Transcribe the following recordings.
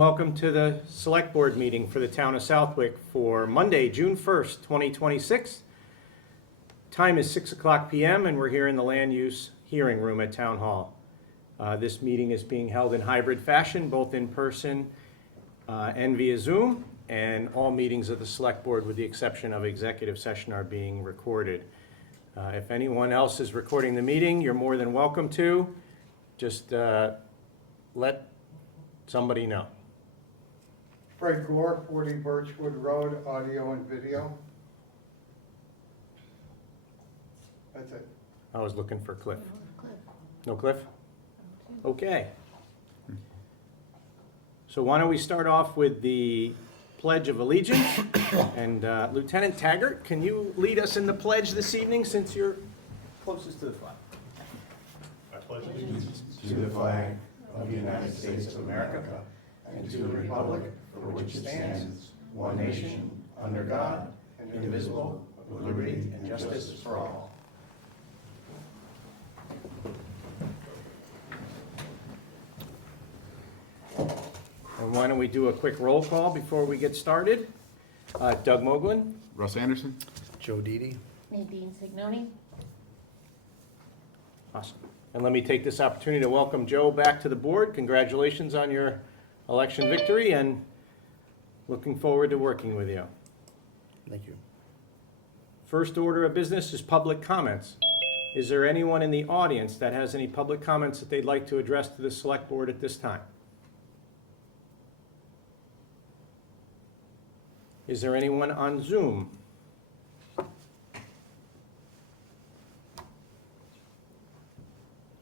Welcome to the Select Board meeting for the Town of Southwick for Monday, June 1st, 2026. Time is 6 o'clock p.m. and we're here in the Land Use Hearing Room at Town Hall. This meeting is being held in hybrid fashion, both in person and via Zoom, and all meetings of the Select Board, with the exception of executive session, are being recorded. If anyone else is recording the meeting, you're more than welcome to. Just let somebody know. Fred Gore, 40 Birchwood Road, audio and video. That's it. I was looking for Cliff. No Cliff? Okay. So why don't we start off with the Pledge of Allegiance? And Lieutenant Taggart, can you lead us in the pledge this evening since you're closest to the flag? I pledge allegiance to the flag of the United States of America and to the republic for which it stands, one nation, under God, indivisible, with liberty and justice for all. And why don't we do a quick roll call before we get started? Doug Moglen. Russ Anderson. Joe Didi. Nadine Signoni. Awesome. And let me take this opportunity to welcome Joe back to the board. Congratulations on your election victory, and looking forward to working with you. Thank you. First order of business is public comments. Is there anyone in the audience that has any public comments that they'd like to address to the select board at this time? Is there anyone on Zoom?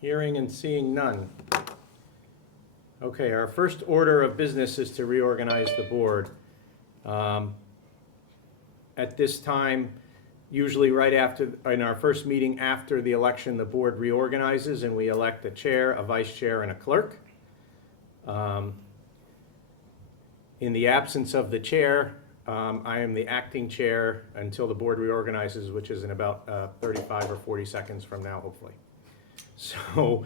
Hearing and seeing none. Okay, our first order of business is to reorganize the board. At this time, usually right after, in our first meeting after the election, the board reorganizes and we elect a chair, a vice chair, and a clerk. In the absence of the chair, I am the acting chair until the board reorganizes, which is in about 35 or 40 seconds from now, hopefully. So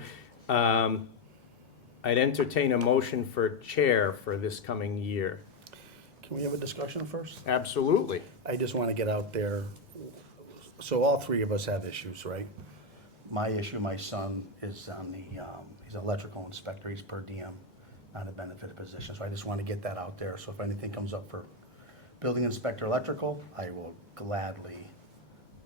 I'd entertain a motion for chair for this coming year. Can we have a discussion first? Absolutely. I just want to get out there. So all three of us have issues, right? My issue, my son is on the, he's an electrical inspector, he's per diem, not a benefited position. So I just want to get that out there. So if anything comes up for building inspector electrical, I will gladly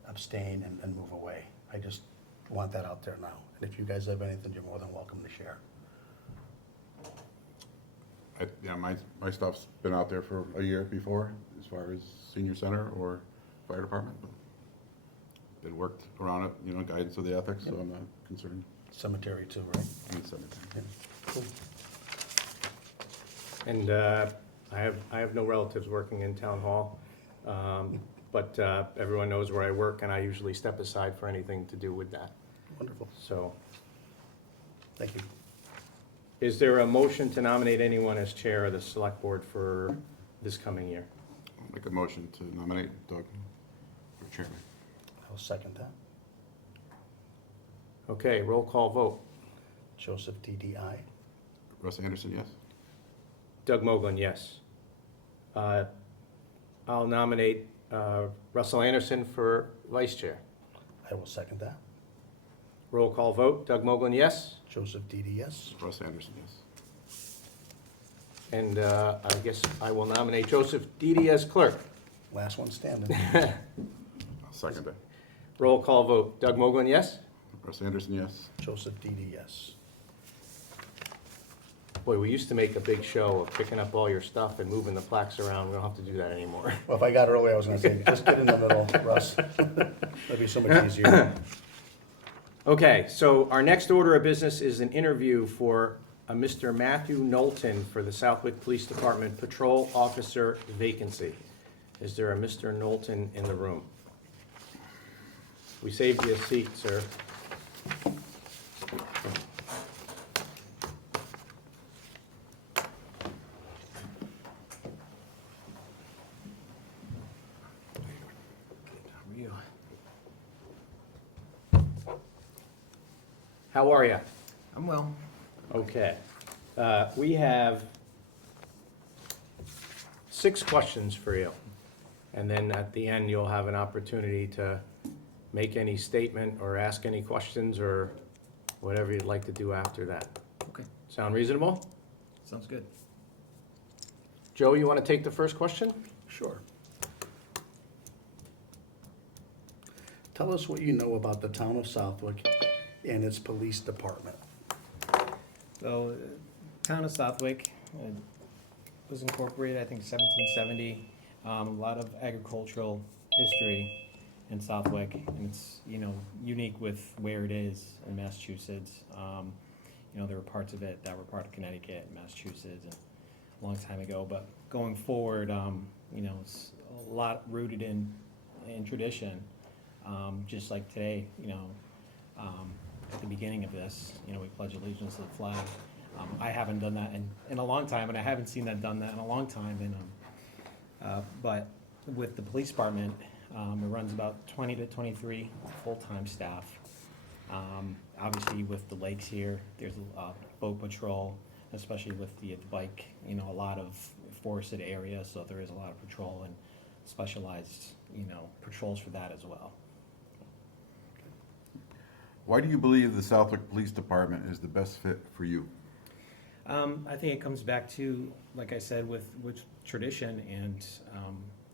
abstain and move away. I just want that out there now. And if you guys have anything, you're more than welcome to share. Yeah, my stuff's been out there for a year before, as far as senior center or fire department. It worked around it, you know, guidance of the ethics, so I'm not concerned. Cemetery too, right? In the cemetery. Yeah. Cool. And I have no relatives working in town hall, but everyone knows where I work, and I usually step aside for anything to do with that. Wonderful. So, Thank you. is there a motion to nominate anyone as chair of the select board for this coming year? I'll make a motion to nominate Doug for chairman. I'll second that. Okay, roll call vote. Joseph DDI. Russ Anderson, yes. Doug Moglen, yes. I'll nominate Russell Anderson for vice chair. I will second that. Roll call vote. Doug Moglen, yes. Joseph Didi, yes. Russ Anderson, yes. And I guess I will nominate Joseph Didi as clerk. Last one standing. I'll second that. Roll call vote. Doug Moglen, yes. Russ Anderson, yes. Joseph Didi, yes. Boy, we used to make a big show of picking up all your stuff and moving the plaques around. We don't have to do that anymore. Well, if I got early, I was gonna say, just get in the middle, Russ. That'd be so much easier. Okay, so our next order of business is an interview for a Mr. Matthew Knowlton for the Southwick Police Department Patrol Officer vacancy. Is there a Mr. Knowlton in the room? We saved you a seat, sir. How are you? I'm well. Okay. We have 6 questions for you. And then at the end, you'll have an opportunity to make any statement or ask any questions or whatever you'd like to do after that. Okay, Sound reasonable? sounds good. Joe, you want to take the first question? Sure. Tell us what you know about the town of Southwick and its police department. So, town of Southwick was incorporated, I think, 1770. A lot of agricultural history in Southwick, and it's, you know, unique with where it is in Massachusetts. You know, there were parts of it that were part of Connecticut, Massachusetts, and a long time ago. But going forward, you know, it's a lot rooted in tradition. Just like today, you know, at the beginning of this, you know, we pledge allegiance to the flag. I haven't done that in a long time, and I haven't seen that done that in a long time. And but with the police department, it runs about 20 to 23 full-time staff. Obviously, with the lakes here, there's a boat patrol, especially with the bike. You know, a lot of forested areas, so there is a lot of patrol and specialized, you know, patrols for that as well. Why do you believe the Southwick Police Department is the best fit for you? I think it comes back to, like I said, with tradition, and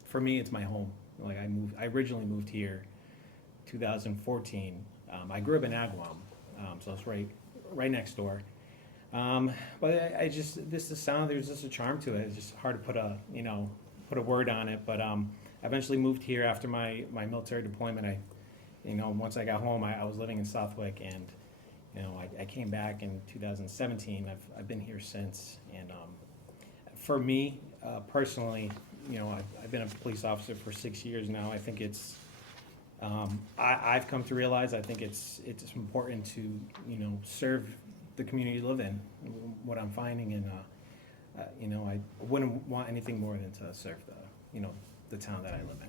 for me, it's my home. Like I originally moved here 2014. I grew up in Agawam, so it's right next door. But I just, there's just a charm to it. It's just hard to put a word on it. But I eventually moved here after my military deployment. Once I got home, I was living in Southwick, and I came back in 2017. I've been here since, and for me personally, I've been a police officer for 6 years now. I think it's I've come to realize I think it's important to serve the community you live in. What I'm finding, and I wouldn't want anything more than to serve the town that I live in.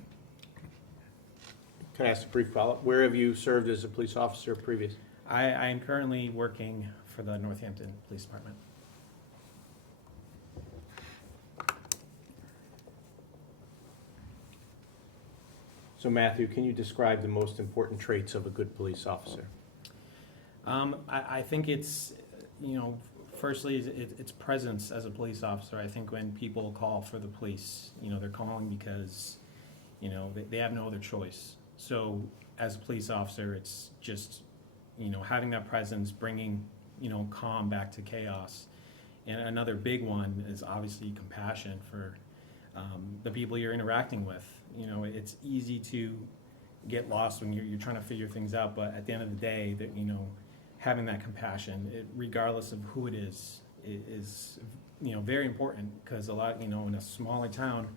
Can I ask a brief follow-up? Where have you served as a police officer previous? I am currently working for the Northampton Police Department. So Matthew, can you describe the most important traits of a good police officer? I think it's, firstly, it's presence as a police officer. I think when people call for the police, they're calling because, they have no other choice. So as a police officer, it's just, having that presence, bringing, calm back to chaos. And another big one is obviously compassion for the people you're interacting with. It's easy to get lost when you're trying to figure things out, but at the end of the day, that having that compassion, regardless of who it is very important, because a lot, in a smaller town,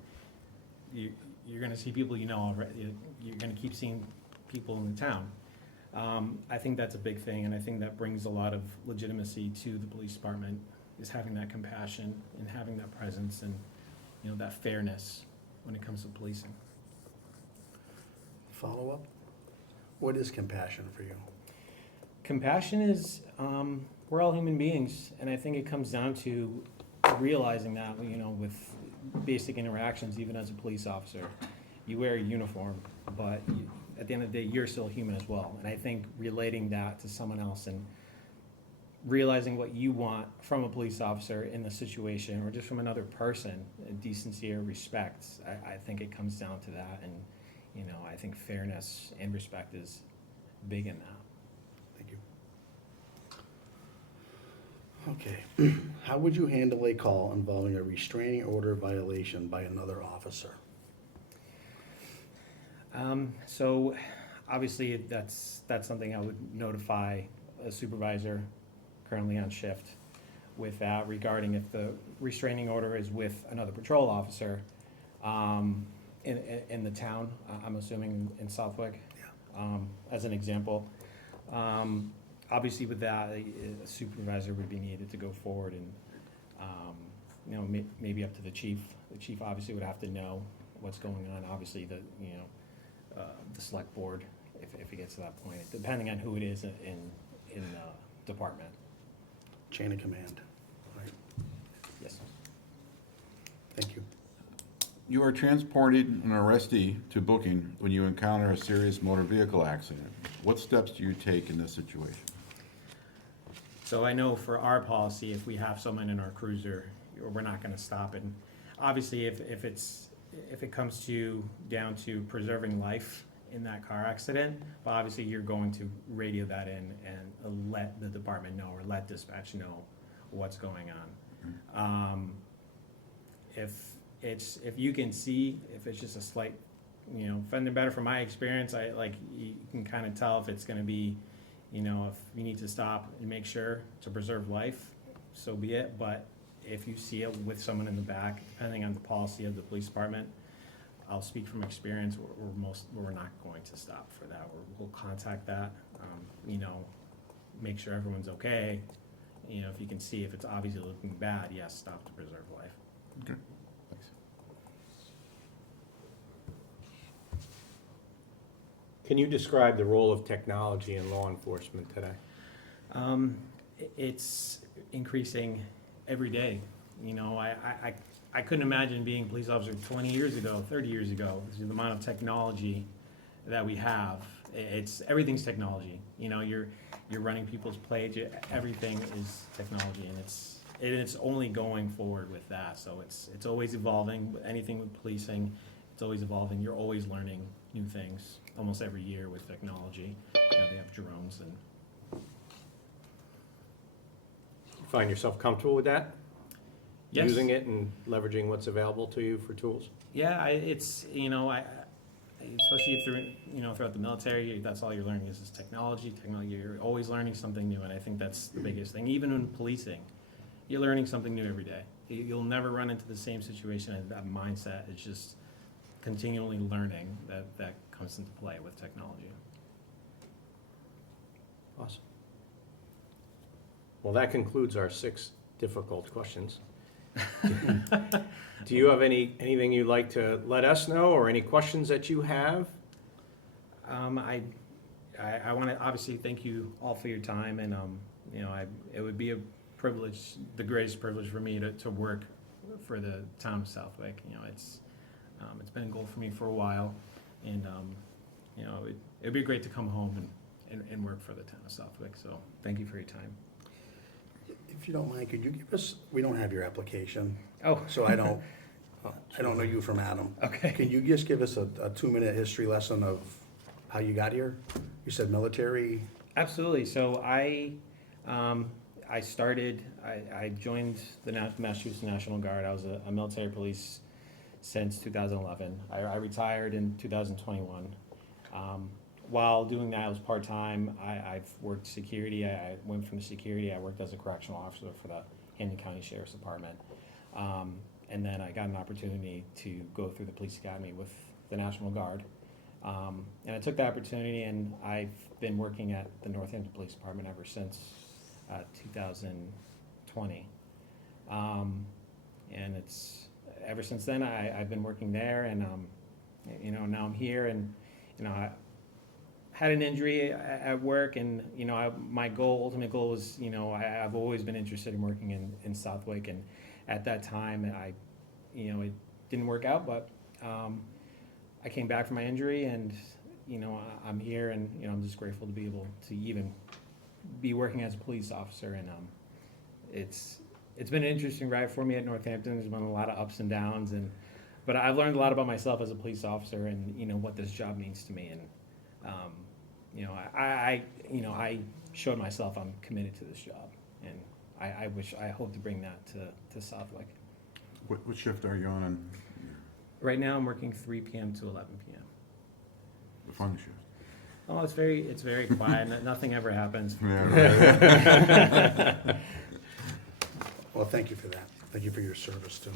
you're going to see people already. You're going to keep seeing people in the town. I think that's a big thing, and I think that brings a lot of legitimacy to the police department, is having that compassion and having that presence and that fairness when it comes to policing. Follow-up? What is compassion for you? Compassion is, we're all human beings, and I think it comes down to realizing that, with basic interactions, even as a police officer. You wear a uniform, but at the end of the day, you're still human as well. And I think relating that to someone else and realizing what you want from a police officer in the situation, or just from another person, decency or respect, I think it comes down to that. And, I think fairness and respect is big in that. Thank you. Okay. How would you handle a call involving a restraining order violation by another officer? So obviously that's something I would notify a supervisor currently on shift with that, regarding if the restraining order is with another patrol officer in the town. I'm assuming in Southwick, as an example. Obviously with that, a supervisor would be needed to go forward and maybe up to the chief. The chief obviously would have to know what's going on. Obviously the select board, if it gets to that point, depending on who it is in the department. Chain of command, right? Yes. Thank you. You are transporting an arrestee to booking when you encounter a serious motor vehicle accident. What steps do you take in this situation? So I know for our policy, if we have someone in our cruiser, we're not gonna stop. And obviously, if it comes down to preserving life in that car accident, but obviously you're going to radio that in and let the department know or let dispatch know what's going on. If you can see, if it's just a slight, fender better from my experience, you can kind of tell if it's gonna be, if you need to stop and make sure to preserve life, so be it. But if you see it with someone in the back, depending on the policy of the police department, I'll speak from experience, we're not going to stop for that. We'll contact that, make sure everyone's okay. If you can see if it's obviously looking bad, yes, stop to preserve life. Okay, thanks. Can you describe the role of technology in law enforcement today? It's increasing every day. I couldn't imagine being a police officer 20 years ago, 30 years ago. The amount of technology that we have, everything's technology. You're running people's plates. Everything is technology, and it's only going forward with that. So it's always evolving. Anything with policing, it's always evolving. You're always learning new things almost every year with technology. They have drones and. You find yourself comfortable with that? Yes. Using it and leveraging what's available to you for tools? Yeah, especially throughout the military, that's all you're learning is technology. You're always learning something new, and I think that's the biggest thing. Even in policing, you're learning something new every day. You'll never run into the same situation, and that mindset is just continually learning that comes into play with technology. Awesome. Well, that concludes our 6 difficult questions. Do you have anything you'd like to let us know, or any questions that you have? I want to obviously thank you all for your time, and it would be a privilege, the greatest privilege for me to work for the town of Southwick. It's been a goal for me for a while, and it'd be great to come home and work for the town of Southwick. So thank you for your time. If you don't mind, could you give us, we don't have your application, Oh, so I don't know you from Adam. okay. Can you just give us a 2-minute history lesson of how you got here? You said military. Absolutely. So I joined the Massachusetts National Guard. I was a military police since 2011. I retired in 2021. While doing that, I was part-time. I've worked security. I went from the security. I worked as a correctional officer for the Hampton County Sheriff's Department. And then I got an opportunity to go through the police academy with the National Guard. And I took the opportunity, and I've been working at the Northampton Police Department ever since 2020. And it's ever since then I've been working there, and now I'm here, and I had an injury at work, and my ultimate goal was, I've always been interested in working in Southwick, and at that time it didn't work out, but I came back from my injury, and I'm here, and I'm just grateful to be able to even be working as a police officer, and it's been an interesting ride for me at Northampton. There's been a lot of ups and downs, but I've learned a lot about myself as a police officer, and what this job means to me, and I showed myself I'm committed to this job, and I hope to bring that to Southwick. What shift are you on Right now I'm working 3 p.m. to 11 p.m. the fun shift? Oh, it's very quiet. Nothing ever happens. Yeah. Well, thank you for that. Thank you for your service too.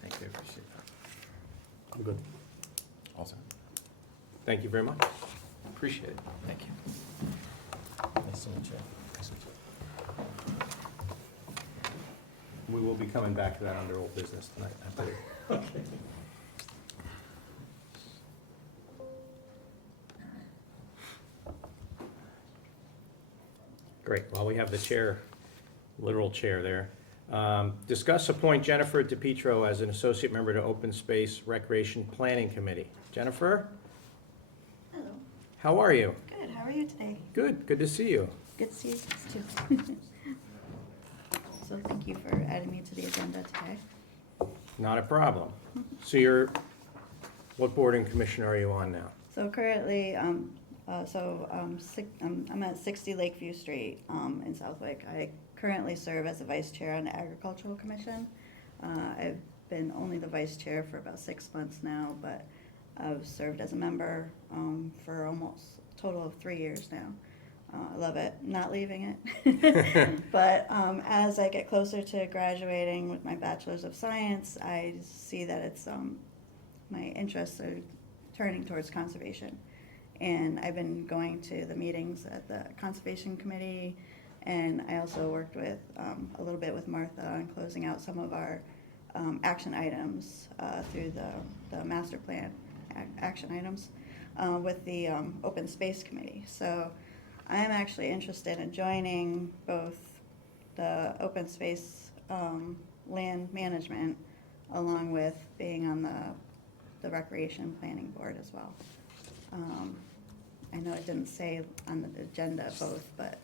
Thank you, I appreciate that. I'm good. Awesome. Thank you very much. Appreciate it. Thank you. Nice to meet you. We will be coming back to that under old business tonight, I believe. Great, well, we have the chair, literal chair there. Discuss appoint Jennifer DePietro as an associate member to Open Space Recreation Planning Committee. Jennifer, Hello. how are you? Good. How are you today? Good, good to see you. Good to see you too. So thank you for adding me to the agenda today. Not a problem. So what board and commission are you on now? So currently, I'm at 60 Lakeview Street in Southwick. I currently serve as a vice chair on the Agricultural Commission. I've been only the vice chair for about 6 months now, but I've served as a member for almost a total of 3 years now. I love it, not leaving it. But as I get closer to graduating with my Bachelor's of Science, I see that it's my interests are turning towards conservation. And I've been going to the meetings at the Conservation Committee, and I also worked with a little bit with Martha on closing out some of our action items through the master plan action items with the Open Space Committee. So I'm actually interested in joining both the open space land management along with being on the recreation planning board as well. I know it didn't say on the agenda both, but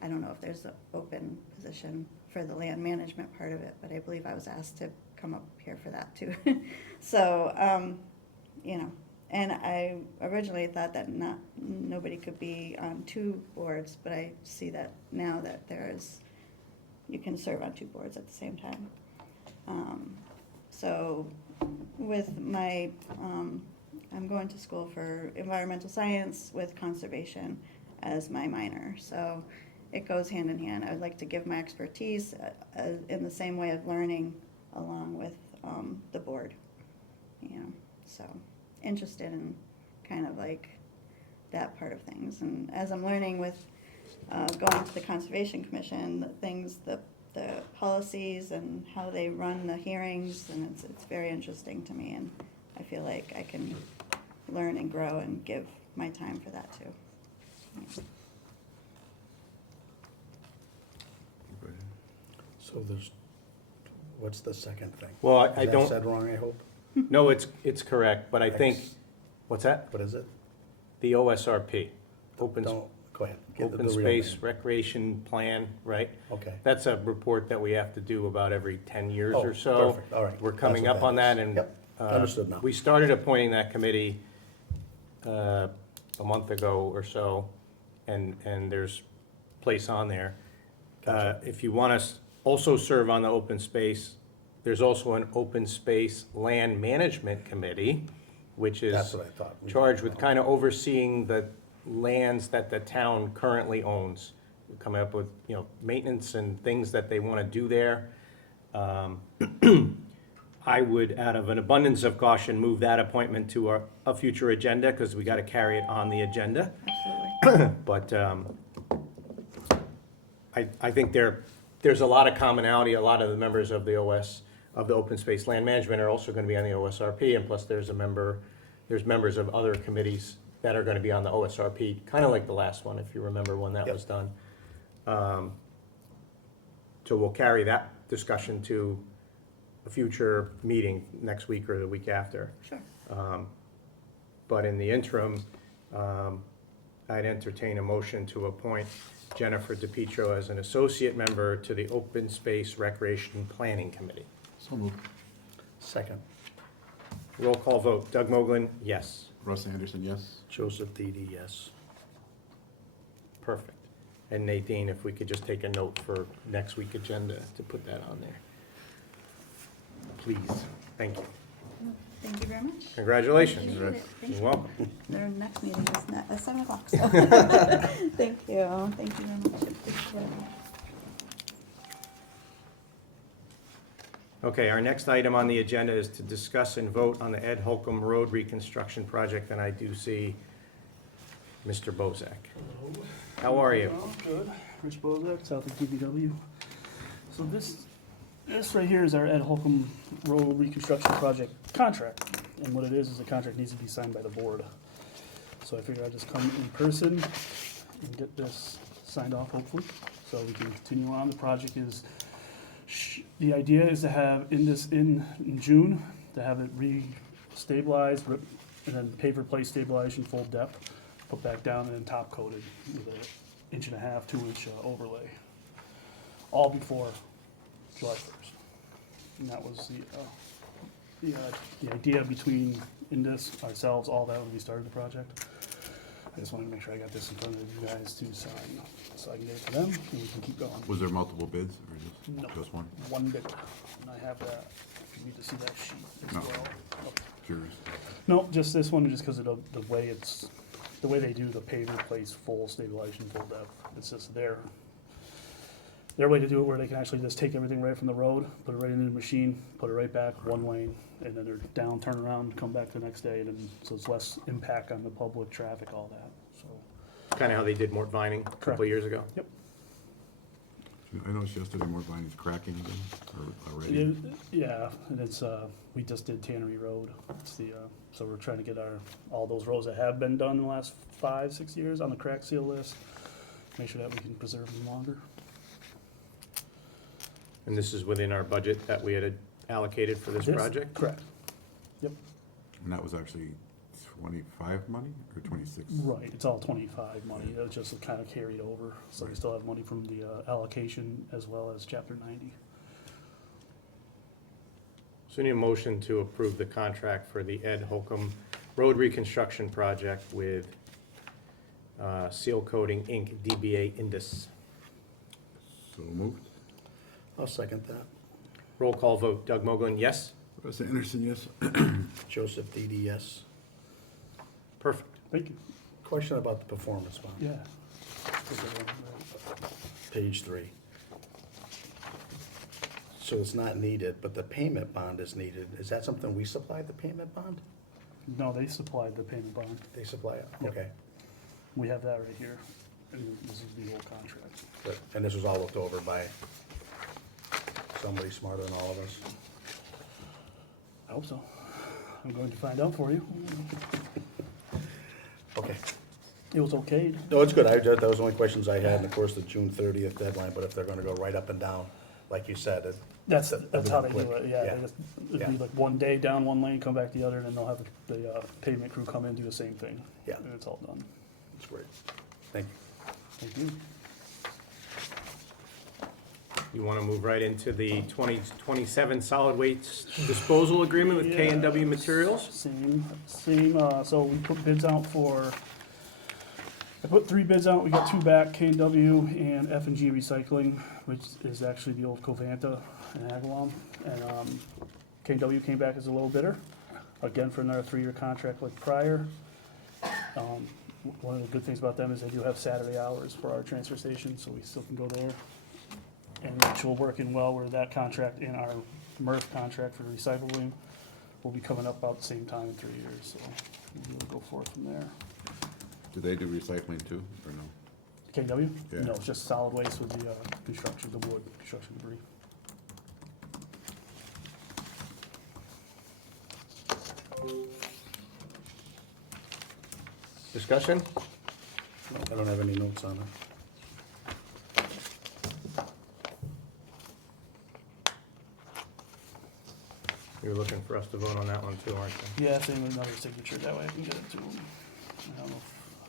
I don't know if there's an open position for the land management part of it, but I believe I was asked to come up here for that too. So, and I originally thought that nobody could be on 2 boards, but I see that now that you can serve on 2 boards at the same time. So with my, I'm going to school for environmental science with conservation as my minor. So it goes hand in hand. I would like to give my expertise in the same way of learning along with the board, so interested in kind of like that part of things. And as I'm learning with going to the Conservation Commission, the policies and how they run the hearings, and it's very interesting to me, and I feel like I can learn and grow and give my time for that too. Yeah. So what's the second thing? Well, I Is that don't, said wrong, I hope? no, it's correct, but I think, what's that? What is it? The OSRP, Open Go ahead. Give the real Space name. Recreation Plan, right? Okay. That's a report that we have to do about every 10 years Oh, or so. perfect. All right. We're That's coming what up that on that, is. and Yep. Understood now. we started appointing that committee a month ago or so, and there's place on there. Gotcha. If you want to also serve on the open space, there's also an Open Space Land Management Committee, which That's is what I thought. charged with kind of overseeing the lands that the town currently owns. We come up with, maintenance and things that they want to do there. I would, out of an abundance of caution, move that appointment to a future agenda, because we got to carry it on the agenda. Absolutely. But I think there's a lot of commonality. A lot of the members of the Open Space Land Management are also going to be on the OSRP, and plus there's members of other committees that are going to be on the OSRP, kind of like the last one, if you remember when that Yep. was done. So we'll carry that discussion to a future meeting next week or the week after. Sure. But in the interim, I'd entertain a motion to appoint Jennifer DePietro as an associate member to the Open Space Recreation Planning Committee. So moved. Second. Roll call vote. Doug Moglen, yes. Russ Anderson, yes. Joseph Didi, yes. Perfect. And Nadine, if we could just take a note for next week's agenda to put that on there. Please. Thank you. Thank you very much. Congratulations. Appreciate it. Thank You're you. welcome. Their next meeting is at 7 o'clock, so. Thank you. Thank you very much. Appreciate it. Okay, our next item on the agenda is to discuss and vote on the Ed Holcomb Road reconstruction project, and I do see Mr. Bozak. How are you? Oh, good. Rich Bozak, Southwick DPW. So this right here is our Ed Holcomb Road Reconstruction Project contract. And what it is the contract needs to be signed by the board. So I figured I'd just come in person and get this signed off hopefully, so we can continue on. The project is The idea is to have in June, to have it re-stabilized, and then paver plate stabilization, full depth, put back down and then top coated with an 1.5 to 2-inch overlay. All before July 1st. And that was the idea between Indus, ourselves, all that when we started the project. I just wanted to make sure I got this in front of you guys to sign, so I can get it to them and we can keep going. Was there multiple bids or No. just one? One bidder, and I have that, if you need to see that sheet as No. well. Okay. Curious. No, just this one, just because of the way the way they do the paver plates full stabilization, full depth. It's just their way to do it where they can actually just take everything right from the road, put it right into the machine, put it right back, one lane, and then they're down, turn around, come back the next day, and then, so it's less impact on the public, traffic, all that, so. Kind of how they did Mort Vining a couple Correct. of years ago. Yep. I noticed yesterday more Vining's cracking again, or already. Yeah, and it's, we just did Tannery Road. It's the, so we're trying to get all those roads that have been done in the last 5-6 years on the crack seal list, make sure that we can preserve them longer. And this is within our budget that we had allocated for this project? Correct. And that was actually 25 money or 26? Right, it's all 25 money, it's just kind of carried over, so we still have money from the allocation as well as chapter 90. So we need a motion to approve the contract for the Ed Holcomb Road Reconstruction Project with Seal Coating Inc., DBA Indus. So moved. I'll second that. Roll call vote. Doug Mogul, yes? Russ Anderson, yes. Joseph Didi, yes. Perfect. Thank you. Question about the performance bond, Yeah. page 3. So it's not needed, but the payment bond is needed. Is that something we supply, the payment bond? No, they supplied the payment bond. They supply it? Yep. Okay. We have that right here, and this is the old contract. Good. And this was all looked over by somebody smarter than all of us? I hope so. I'm going to find out for you. Okay. It was okayed. No, it's good. That was the only questions I had, and of course, the June 30th deadline, but if they're gonna go right up and down, like you said, That's how they do quick. it, yeah. Yeah. They just- It'd be Yeah. like one day down one lane, come back the other, and then they'll have the pavement crew come in, do the same thing. Yeah. And it's all done. it's great. Thank you. Thank you. You want to move right into the 2027 solid waste disposal agreement with K&W Yeah. Materials? Same, so we put bids out I put 3 bids out, we got 2 back, K&W and F&G Recycling, which is actually the old Covanta in Agawam. And K&W came back as a low bidder, again for another 3-year contract like prior. One of the good things about them is they do have Saturday hours for our transfer station, so we still can go there. And which will work in well where that contract and our MRF contract for recycling will be coming up about the same time in 3 years, so we'll go forth from there. Do they do recycling too, or no? KW? Yeah. No, it's just solid waste with the construction, the wood, construction debris. Discussion? No, I don't have any notes on it. You're looking for us to vote on that one too, aren't you? Yeah, same with another signature, that way I can get it to them. I don't know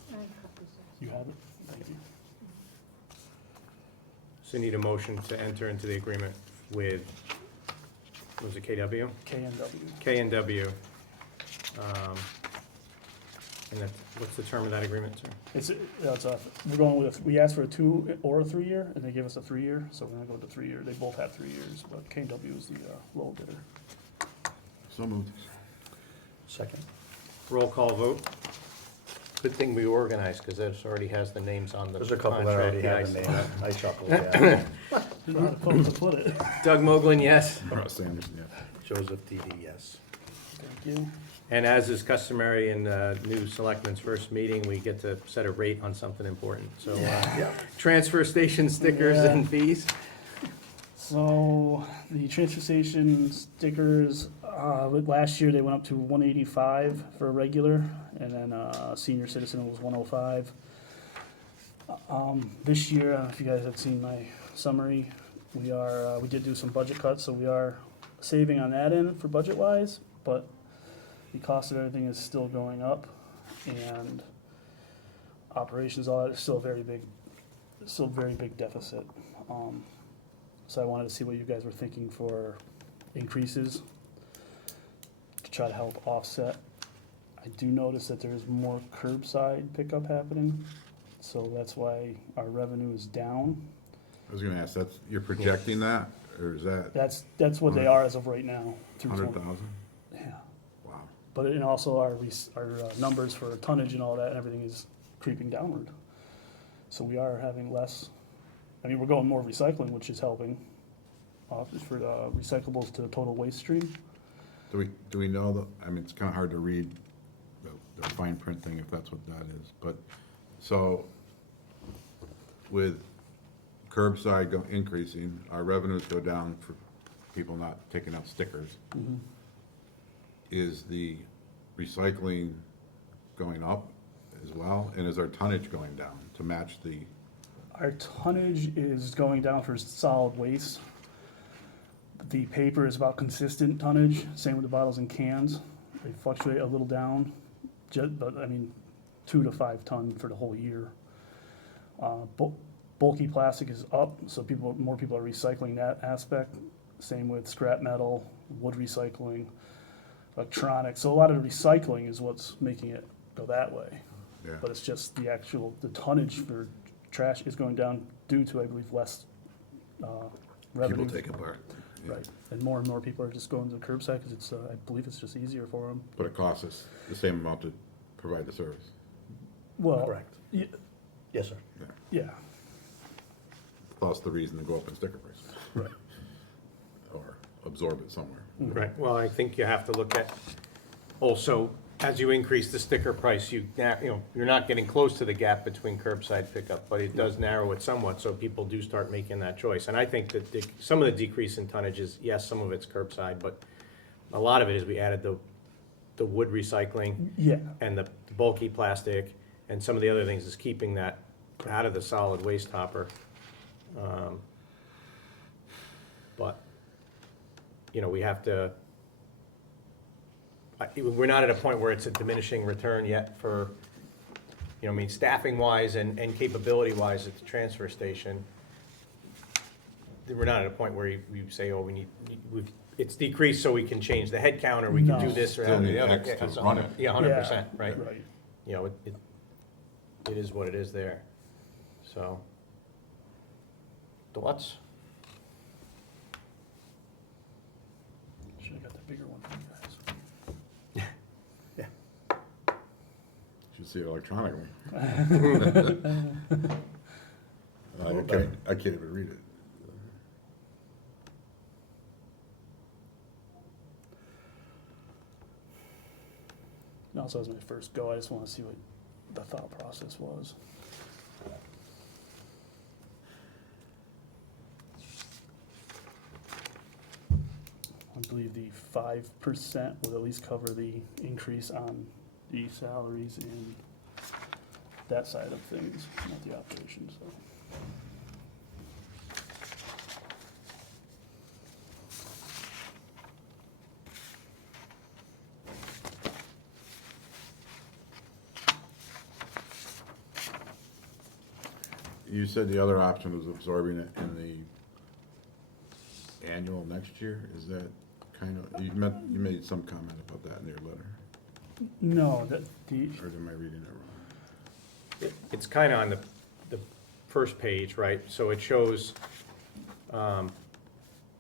if you have it, thank you. So you need a motion to enter into the agreement with, was it KW? KNW. K&W. And that's, what's the term of that agreement, sir? We're going with, we asked for a 2 or a 3 year, and they gave us a 3 year, so we're gonna go with the 3 year. They both have 3 years, but KW is the low bidder. So moved. Second. Roll call vote. Good thing we organized, because this already has the names on the There's a couple that already contract. have Yeah, a I name. saw. I chuckled, yeah. Didn't know how to put it. Doug Mogul, yes. Russ Anderson, yeah. Joseph Didi, yes. Thank you. And as is customary in new selectmen's first meeting, we get to set a rate on something important. So, Yeah. transfer station stickers Yeah. and fees. So the transfer station stickers, last year they went up to 185 for a regular, and then senior citizen was 105. This year, I don't know if you guys have seen my summary, We did do some budget cuts, so we are saving on that end for budget-wise, but the cost of everything is still going up, and operations, all that is still a very big deficit. So I wanted to see what you guys were thinking for increases to try to help offset. I do notice that there's more curbside pickup happening, so that's why our revenue is down. I was gonna ask, you're projecting that, or is that That's what they are as of right now. through 100,000? Yeah, Wow. but and also our numbers for tonnage and all that, and everything is creeping downward. So we are having less, I mean, we're going more recycling, which is helping, for recyclables to the total waste stream. Do we know I mean, it's kinda hard to read the fine print thing, if that's what that is, but, so, with curbside increasing, our revenues go down for people not taking out stickers. Is the recycling going up as well, and is our tonnage going down to match the, Our tonnage is going down for solid waste. The paper is about consistent tonnage, same with the bottles and cans. They fluctuate a little down, but I mean, 2 to 5 ton for the whole year. Bulky plastic is up, so more people are recycling that aspect. Same with scrap metal, wood recycling, electronics. So a lot of the recycling is what's making it go that way. yeah, But it's just the tonnage for trash is going down due to, I believe, less revenue. people take apart? Yeah. Right, and more people are just going to the curbside because it's, I believe it's just easier for them. But it costs us the same amount to provide the service. Well, Correct. Yes, sir. yeah, Plus the reason to go up in sticker prices, right. or absorb it somewhere. Right, well, I think you have to look at, also, as you increase the sticker price, you're not getting close to the gap between curbside pickup, but it does narrow it somewhat, so people do start making that choice. And I think that some of the decrease in tonnage is, yes, some of it's curbside, but a lot of it is we added the wood recycling Yeah, and the bulky plastic, and some of the other things is keeping that out of the solid waste hopper. But, we have to, we're not at a point where it's a diminishing return yet for, staffing wise and capability wise at the transfer station. We're not at a point where you say, oh, it's decreased so we can change the head count, or we can do No. this or Still that or need the other. X to Yeah, so run it. Yeah, 100%, right? right. It is what it is there, so. Thoughts? Should have got the bigger one for you guys. Should see it electronically. I can't even read it. And also, as my first go, I just want to see what the thought process was. I believe the 5% would at least cover the increase on the salaries and that side of things, not the operations, so. You said the other option was absorbing it in the annual next year, is that you made some comment about that in your letter, No, or am I reading it wrong? It's kind of on the first page, right? So it shows, the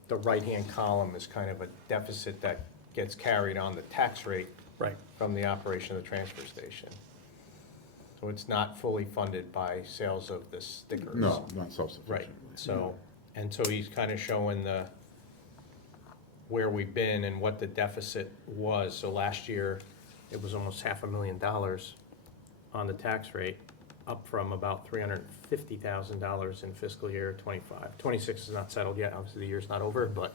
right-hand column is kind of a deficit that gets carried on the tax rate right, from the operation of the transfer station. So it's not fully funded by sales of the stickers. No, not self-sufficient. Right, so, and so he's kind of showing where we've been and what the deficit was. So last year, it was almost $500,000 on the tax rate, up from about $350,000 in fiscal year '25. '26 is not settled yet, obviously the year's not over, but,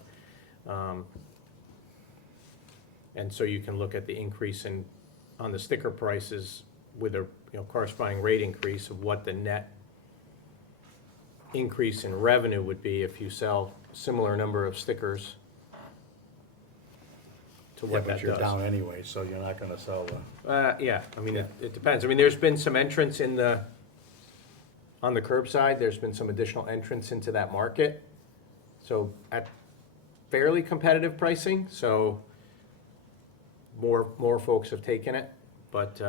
and so you can look at the increase on the sticker prices with a corresponding rate increase of what the net increase in revenue would be if you sell similar number of stickers to Yeah, what but that you're does. down anyway, so you're not gonna sell the, Yeah, I mean, it depends. I mean, there's been some entrance on the curbside, there's been some additional entrance into that market. So at fairly competitive pricing, so more folks have taken it, but,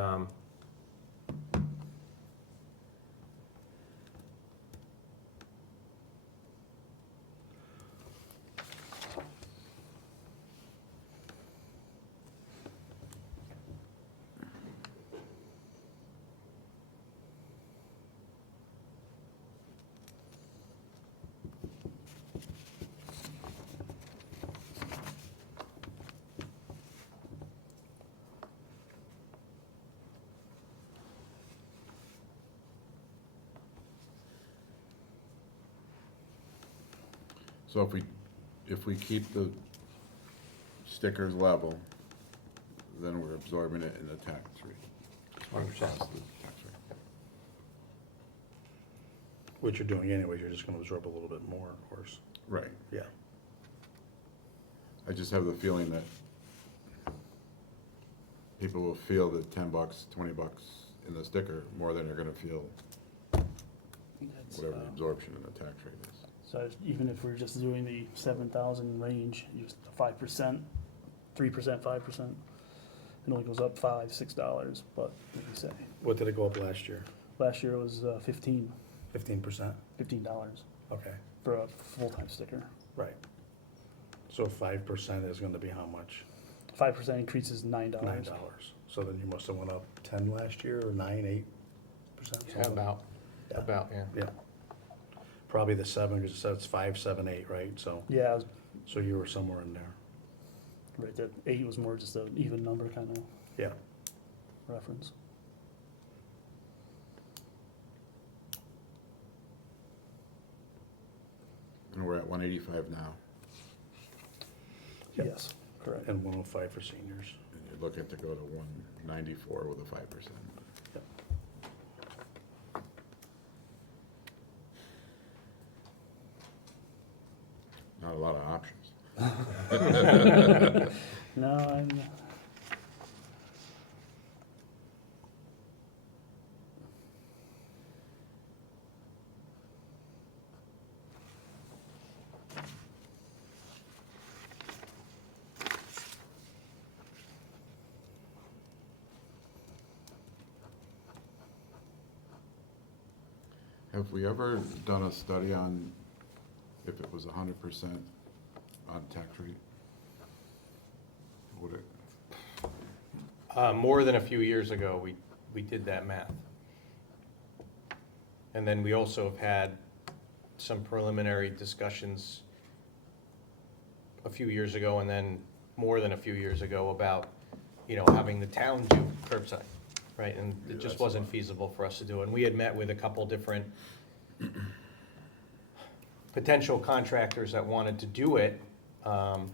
So if we keep the stickers level, then we're absorbing it in the tax rate. 100%. Tax rate. what you're doing anyways, you're just gonna absorb a little bit more, of course. Right. Yeah. I just have the feeling that people will feel the $10, $20 in the sticker more than they're gonna feel That's, whatever the absorption in the tax rate is. So even if we're just doing the 7,000 range, just 5%, 3%, 5%, it only goes up $5, $6, but like you say, What did it go up last year? last year it was 15, 15%? $15 Okay, for a full-time sticker. right. So 5% is gonna be how much? 5% increase is $9. $9. So then you must have went up 10 last year, or 9, 8%? yeah, about, yeah. Yeah. Probably the 7, because it says 5, 7, 8, right? So, Yeah, I was so you were somewhere in there. right there. 8 was more just an even number kind of Yeah. reference. And we're at 185 now, Yep. Yes, correct. And 105 for seniors. and you're looking to go to 194 with a 5%. Yep. Not a lot of options. No, I'm, Have we ever done a study on if it was 100% on tax rate? Would it, More than a few years ago, we did that math. And then we also have had some preliminary discussions a few years ago, and then more than a few years ago, about, having the town do curbside, right? And Yeah, it just that's wasn't the one. feasible for us to do. And we had met with a couple different potential contractors that wanted to do it. And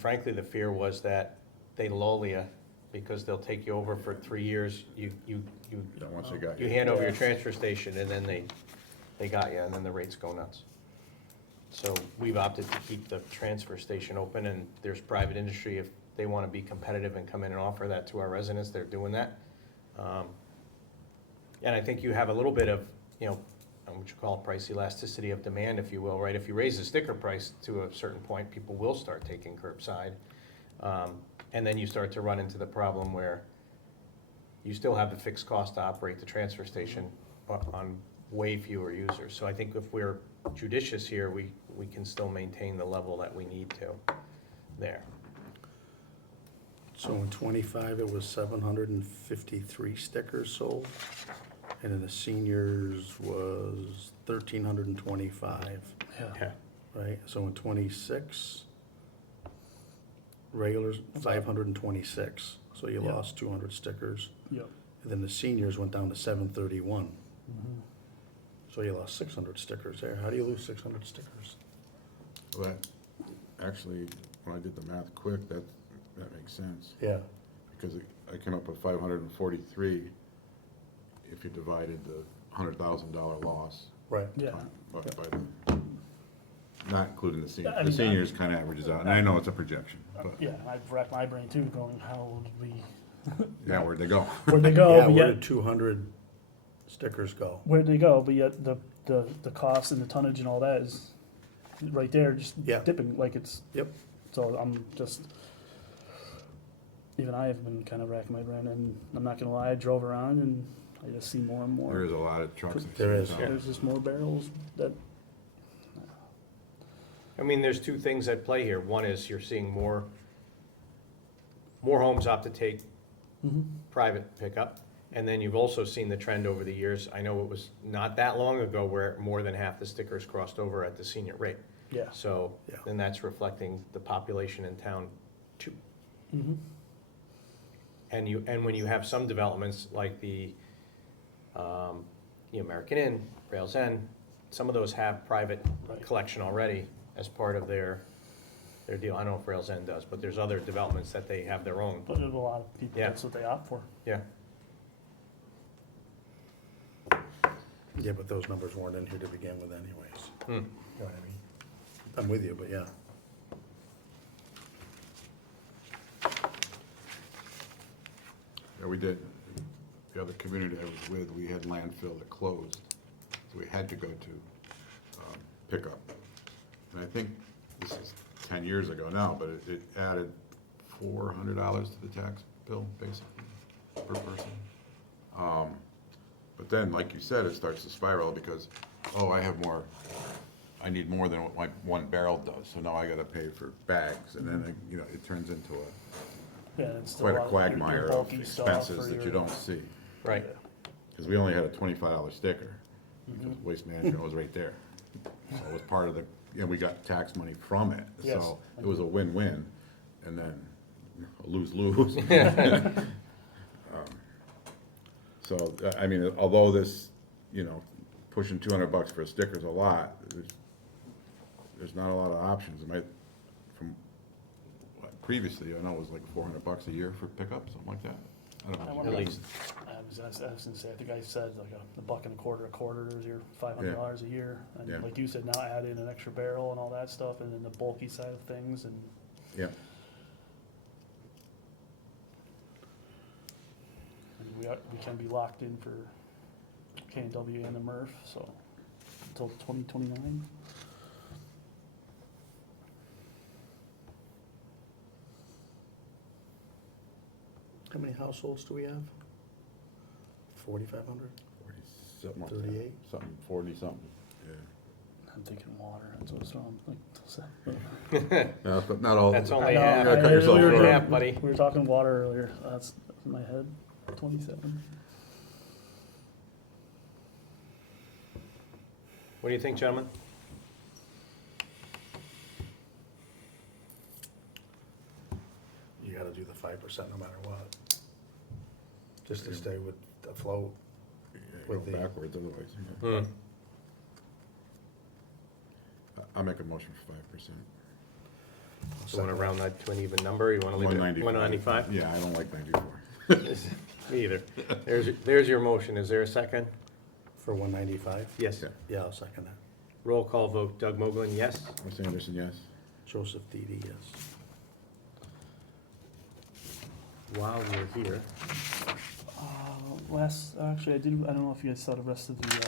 frankly, the fear was that they lull you, because they'll take you over for 3 years. You once they got you you? hand over your transfer station, and then they got you, and then the rates go nuts. So we've opted to keep the transfer station open, and there's private industry, if they want to be competitive and come in and offer that to our residents, they're doing that. And I think you have a little bit of, what you call price elasticity of demand, if you will, right? If you raise the sticker price to a certain point, people will start taking curbside. And then you start to run into the problem where you still have the fixed cost to operate the transfer station on way fewer users. So I think if we're judicious here, we can still maintain the level that we need to there. So in 25, it was 753 stickers sold, and in the seniors was 1,325, yeah. right? So in 26, regulars, 526, so you Yeah. lost 200 stickers. Yep. And then the seniors went down to 731, Mhm. so you lost 600 stickers there. How do you lose 600 stickers? Well, that, actually, when I did the math quick, that makes sense. Yeah, Because I came up with 543 if you divided the $100,000 loss. Right. Yeah. But by not including the seniors. I The mean, seniors kind of averages out, and I know it's a projection, but, Yeah, I've racked my brain too, going, how would we, yeah, where'd they go? where'd they go, Yeah, but where yet, did 200 stickers go? where'd they go, but yet the cost and the tonnage and all that is right there, just Yeah. dipping, like it's, Yep. so I'm just, even I have been kind of racking my brain, and I'm not gonna lie, I drove around and I just see more and more. There is a lot of trucks. I see There is, out. There's just more barrels that, I mean, there's two things at play here. One is you're seeing more homes opt to take private pickup. And then you've also seen the trend over the years. I know it was not that long ago where more than half the stickers crossed over at the senior rate. yeah. So Yeah. then that's reflecting the population in town too. Mhm. And when you have some developments like the American Inn, Rails End, some of those have private Right. collection already as part of their deal. I don't know if Rails End does, but there's other developments that they have their own. But a lot of people, Yeah. that's what they opt for. Yeah. Yeah, but those numbers weren't in here to begin with anyways. Hmm. You know what I mean? I'm with you, but yeah. Yeah, we did. The other community I was with, we had landfill that closed, so we had to go to pickup. And I think this is 10 years ago now, but it added $400 to the tax bill, basically, per person. But then, like you said, it starts to spiral because, oh, I need more than what my one barrel does, so now I gotta pay for bags, and then, it turns into Yeah, and it's still quite a lot of your quagmire of bulky stuff expenses for that you your- don't see. Right. Because we only had a $25 sticker, because Waste Management was right there. So it was part of the, we got tax money from it. Yes. So it was a win-win, and then a lose-lose. So, I mean, although this, pushing $200 for a sticker is a lot, there's not a lot of options. From previously, I know it was like $400 a year for pickup, something like that. I don't I know. wonder At if- least. I was gonna say, I think I said like a buck and a quarter is your $500 a year. Yeah. And like you said, now add in an extra barrel and all that stuff, and then the bulky side of things, and Yeah, we can be locked in for K&W and the MRF, so until 2029. How many households do we have? 4,500? 40-something like that. 38? Something, 40-something, yeah. I'm thinking water, that's what's wrong. Like, No, but not all. That's only I know, half. You gotta cut I- yourself we were short. doing- half, buddy. We were talking water earlier, that's in my head, 27. What do you think, gentlemen? You gotta do the 5% no matter what. Just to stay with afloat. Yeah, Go with the- backwards otherwise. Hmm. I'll make a motion for 5%. You want to round that to an even number? You want to leave it at 195? Yeah, I don't like 94. Me either. There's your motion. Is there a second? For 195? Yes. Yeah. Yeah, I'll second that. Roll call vote. Doug Mogul, yes? Wes Anderson, yes? Joseph Didi, yes. While we're here, Actually, I don't know if you guys saw the rest of the,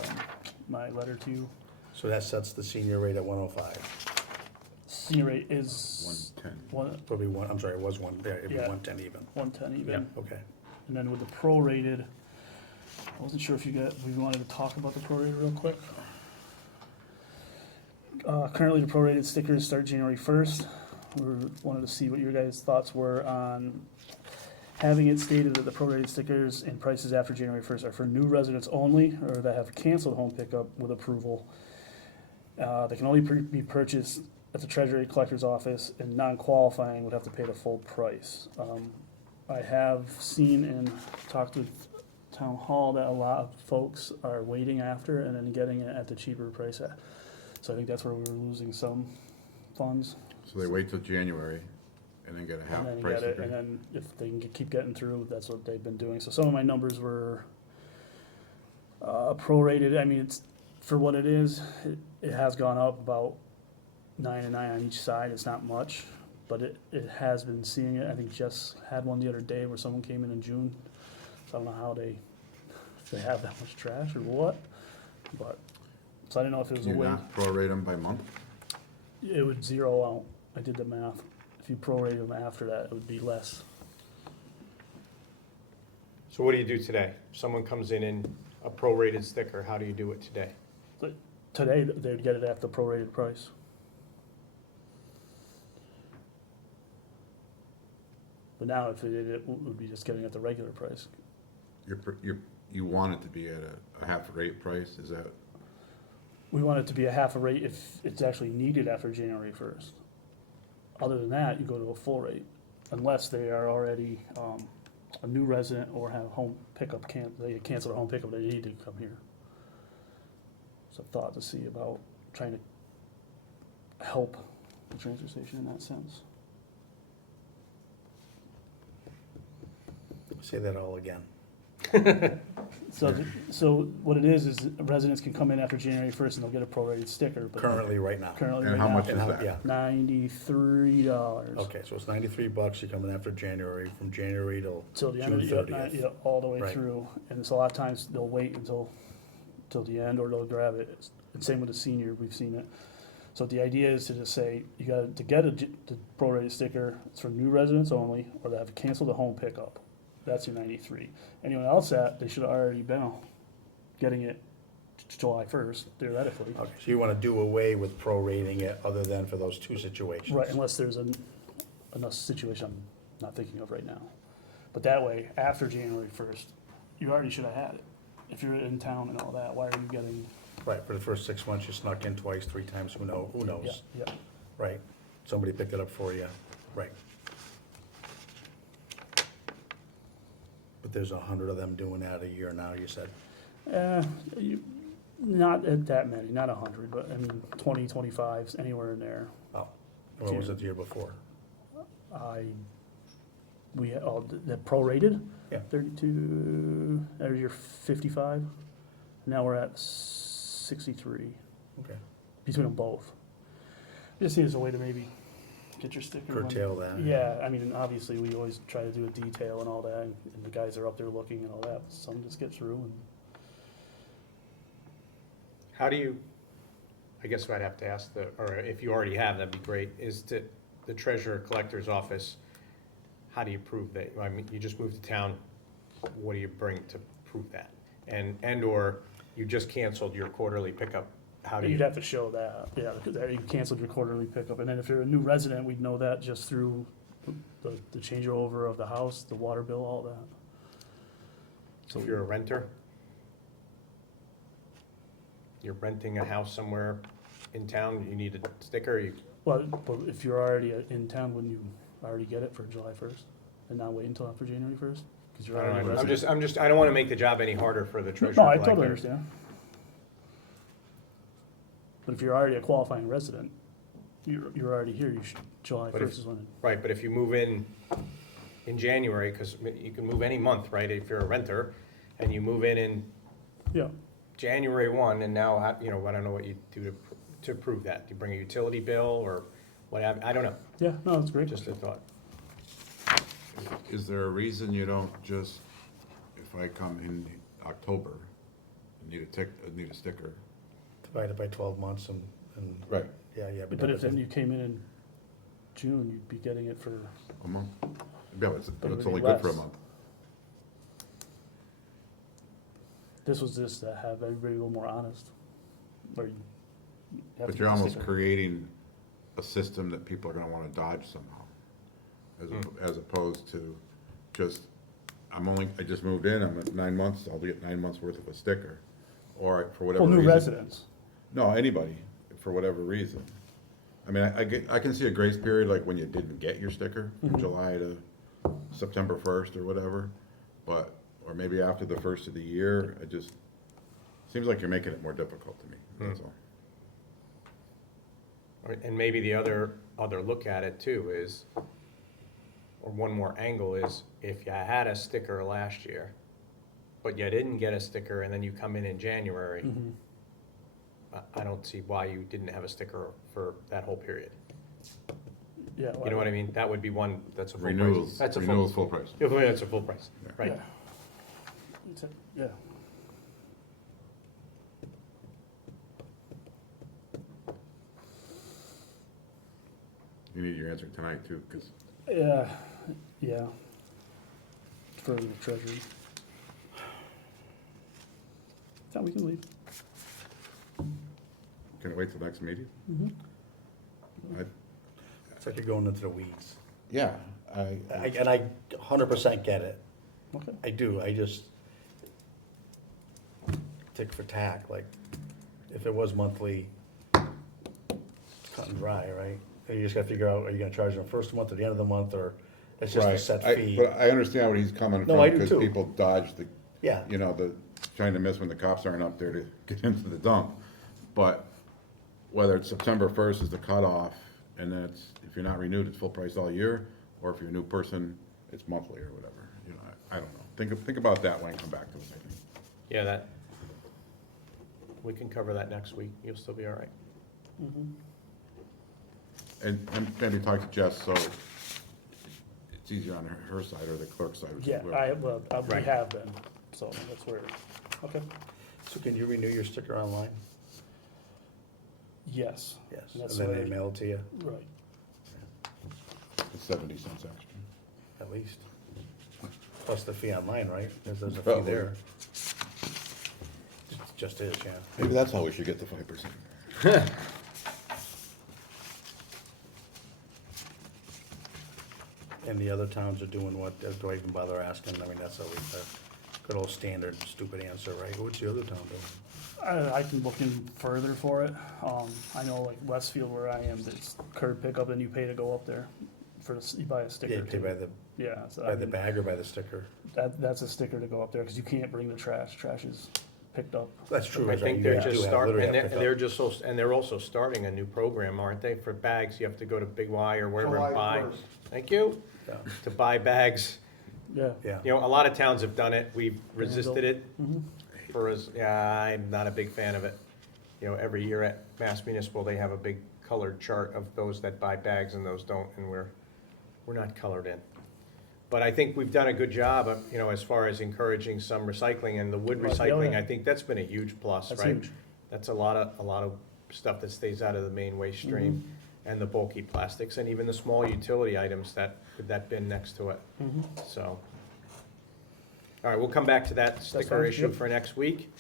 my letter to you. So that sets the senior rate at 105. Senior rate is 110. one, Probably one, I'm sorry, it was one, there, it'd be Yeah. 110 even. 110 even. Okay. And then with the prorated, I wasn't sure if we wanted to talk about the prorated real quick. Currently, the prorated stickers start January 1st. We wanted to see what your guys' thoughts were on having it stated that the prorated stickers and prices after January 1st are for new residents only, or that have canceled home pickup with approval. They can only be purchased at the Treasury Collector's Office, and non-qualifying would have to pay the full price. I have seen and talked with Town Hall that a lot of folks are waiting after and then getting it at the cheaper price. So I think that's where we were losing some funds. So they wait till January and then get a And half then price get it, and increase? then if they can keep getting through, that's what they've been doing. So some of my numbers were, Prorated, I mean, it's, for what it is, it has gone up about 9 and 9 on each side. It's not much, but it has been seeing it. I think Jess had one the other day where someone came in June. So I don't know how if they have that much trash or what, but, so I didn't know if it was Can a you way. not prorate them by month? It would zero out. I did the math. If you prorate them after that, it would be less. So what do you do today? Someone comes in a prorated sticker, how do you do it today? Today, they'd get it at the prorated price. But now, if it would be just getting at the regular price. You want it to be at a half rate price, is that? We want it to be a half a rate if it's actually needed after January 1st. Other than that, you go to a full rate, unless they are already a new resident or have home pickup, they cancel their home pickup, they need to come here. It's a thought to see about trying to help the transfer station in that sense. Say that all again. So what it is residents can come in after January 1st and they'll get a prorated sticker. But Currently, right now. Currently, And right how now, much is And how- that? Yeah, $93. okay, so it's $93, you're coming after January, from January till Till the end June of the, yeah, 30th. yeah, all the way Right. through. And it's a lot of times they'll wait until the end or they'll grab it. It's same with the senior, we've seen it. So the idea is to just say, you got to get the prorated sticker, it's for new residents only, or they have canceled the home pickup. That's your 93. Anyone else they should have already been getting it July 1st, theoretically. Okay, so you wanna do away with prorating it, other than for those two situations? Right, unless there's another situation I'm not thinking of right now. But that way, after January 1st, you already should have had it. If you're in town and all that, why are you getting, Right, for the first 6 months, you snuck in twice, 3 times, who yeah, knows? yeah. Right, somebody picked it up for you, right. But there's 100 of them doing that a year now, you said? Not at that many, not 100, but I mean, 20, 25s, anywhere in there. Oh, what was it the year before? The prorated? Yeah. 32, there's your 55. Now we're at 63, Okay, between them both. Just seems a way to maybe get your sticker. curtail that. Yeah, I mean, obviously, we always try to do a detail and all that, and the guys are up there looking and all that, some just get through and. How do you, I guess I'd have to ask or if you already have, that'd be great, is the treasurer collector's office, how do you prove that? I mean, you just moved to town, what do you bring to prove that? And/or you just canceled your quarterly pickup, how do You'd you? have to show that, yeah, because you canceled your quarterly pickup, and then if you're a new resident, we'd know that just through the changeover of the house, the water bill, all that. So if you're a renter, you're renting a house somewhere in town, you need a sticker, Well, but if you're already in town, wouldn't you already get it for July 1st, and not wait until after January 1st? Because you're I already a don't know, resident. I don't wanna make the job any harder for the treasurer No, I collector. totally understand. But if you're already a qualifying resident, you're already here, July But if- 1st is when. Right, but if you move in January, because you can move any month, right, if you're a renter, and you move in Yeah, January 1, and now, I don't know what you do to prove that. Do you bring a utility bill or whatever? I don't know, yeah, no, that's great. just a thought. Is there a reason you don't just, if I come in October, and need a sticker? Divided by 12 months and, Right. yeah. But if then you came in June, you'd be getting it for, A month? Yeah, but But it it's would only be good for a less. month. this was just to have everybody a little more honest. Or you have But to you're get the almost sticker. creating a system that people are gonna wanna dodge somehow. As opposed to just, I just moved in, I'm at 9 months, I'll get 9 months worth of a sticker. Or for whatever Well, reason. new residents. No, anybody, for whatever reason. I mean, I can see a grace period, like when you didn't get your sticker from July to September 1st or whatever, but, or maybe after the first of the year, seems like you're making it more difficult to me, that's all. And maybe the other look at it too is, or one more angle is, if you had a sticker last year, but you didn't get a sticker, and then you come in January, Mhm. I don't see why you didn't have a sticker for that whole period. Yeah. You know what I mean? That would be one, that's a full price. Renewals, That's a renewals full price. Yeah, that's a full price, right? Yeah. Yeah. You need your answer tonight too, because Yeah, yeah. For the treasury. Yeah, we can leave. can it wait till next meeting? I- It's like you're going into the weeds. Yeah, And I 100% get it. Okay. I do, I just, tick for tack, like, if it was monthly, it's cut and dry, right? And you just gotta figure out, are you gonna charge them first month or the end of the month, or it's just a right. set I- fee? But I understand where he's coming No, from, I do because too. people dodge the, Yeah. you know, the, trying to miss when the cops aren't up there to get into the dump. But whether it's September 1st is the cutoff, and then it's, if you're not renewed, it's full price all year, or if you're a new person, it's monthly or whatever, you know, I don't know. Think about that when you come back to us, I think. Yeah, that, we can cover that next week, you'll still be all right. And maybe talk to Jess, so it's easier on her side or the clerk's side. Yeah, whoever. we Right. have been, so that's where, okay. So can you renew your sticker online? Yes. Yes, And and that's then the they way- mail it to you, Right. It's 70 cents extra. at least. Plus the fee online, right? There's a fee Probably. there. Just is, yeah. Maybe that's how we should get the 5%. And the other towns are doing what, do I even bother asking? I mean, that's always the good old standard stupid answer, right? What's the other town doing? I can look in further for it. I know like Westfield where I am, there's curb pickup and you pay to go up there for, you buy a Yeah, sticker you pay too. by the, Yeah, so by I the mean, bag or by the sticker? that's a sticker to go up there, because you can't bring the trash. Trash is picked up. That's true. I right? think You they're do just have starting, literally and have they're pickup. just so, and they're also starting a new program, aren't they? For bags, you have to go to Big Y or wherever and July buy. 1st. Thank you, Yeah, to buy bags. Yeah. yeah. You know, a lot of towns have done it, we've resisted it Mhm. for as, yeah, I'm not a big fan of it. You know, every year at Mass Municipal, they have a big colored chart of those that buy bags and those don't, and we're not colored in. But I think we've done a good job of, you know, as far as encouraging some recycling, and the wood Right, yeah, recycling, yeah. I think that's been a huge plus, That's right? huge. That's a lot of stuff that stays out of the main waste stream, Mm-hmm. and the bulky plastics, and even the small utility items that, with that bin next to it, Mhm. so. All right, we'll come back to that sticker fine, issue yep. for next week.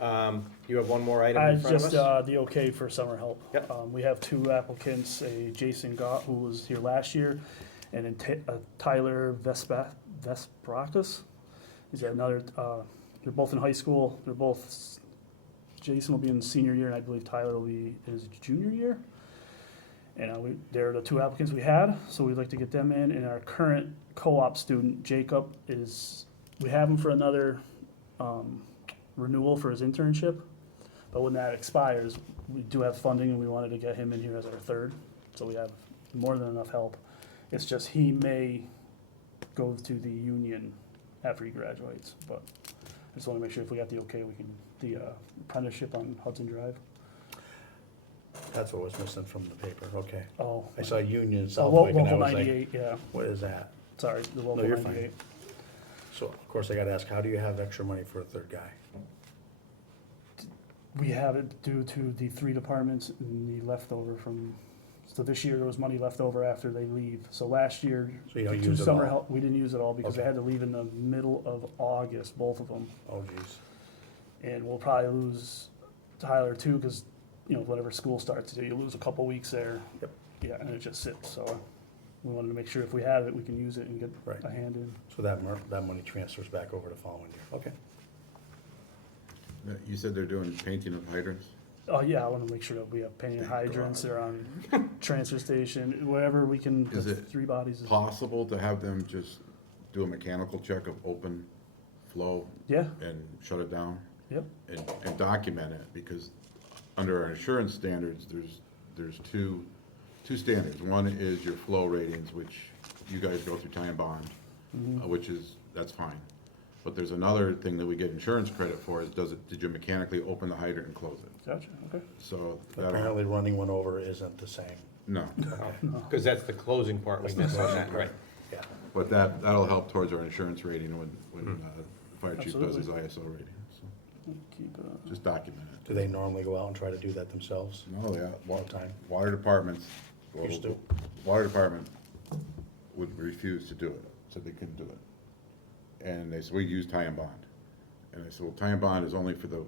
You have one more item I in front of just, us? the okay for summer help. Yep. We have two applicants, a Jason Gott, who was here last year, and then Tyler Vesprakis. He's got another, they're both in high school, they're both, Jason will be in senior year, and I believe Tyler will be in his junior year. And they're the two applicants we had, so we'd like to get them in, and our current co-op student, Jacob, we have him for another, renewal for his internship. But when that expires, we do have funding, and we wanted to get him in here as our third, so we have more than enough help. It's just he may go to the union after he graduates, but I just wanna make sure if we got the okay, we can, the apprenticeship on Hudson Drive. That's what was missing from the paper, okay. Oh. I saw Union Oh, Southwick and I Local was like, 98, yeah, what is that? sorry, the local you're fine. 98. So, of course, I gotta ask, how do you have extra money for a third guy? We have it due to the three departments and the leftover from, so this year there was money left over after they leave. So last year, So you don't the two use it summer all? help, we didn't use it all because they Okay. had to leave in the middle of August, both of them. Oh geez, And we'll probably lose Tyler too, because, you know, whenever school starts, you lose a couple weeks there. Yep. Yeah, and it just sits, so we wanted to make sure if we have it, we can use it and get Right. a hand in. so that money transfers back over the following year, okay. You said they're doing painting of hydrants? Oh, yeah, I want to make sure that we have painted Thank hydrants, God. they're on transfer station, wherever we can, Is that's it 3 bodies. is- Possible to have them just do a mechanical check of open flow Yeah, and shut it down? yep, And document it, because under our insurance standards, there's two standards. One is your flow ratings, which you guys go through time bond, Mm-hmm. which is, that's fine. But there's another thing that we get insurance credit for, is did you mechanically open the hydrant and close it? Gotcha, okay. So, that'll, Apparently running one over isn't the same. no, Because that's the closing part we missed on that, right? Yeah. but that'll help towards our insurance rating when the fire chief does his ISO rating, so, Keep, just document it. Do they normally go out and try to do that themselves? No, yeah, All the time? water departments. Used to. Water department would refuse to do it, said they couldn't do it. And they said, we use tie and bond. And I said, well, tie and bond is only for the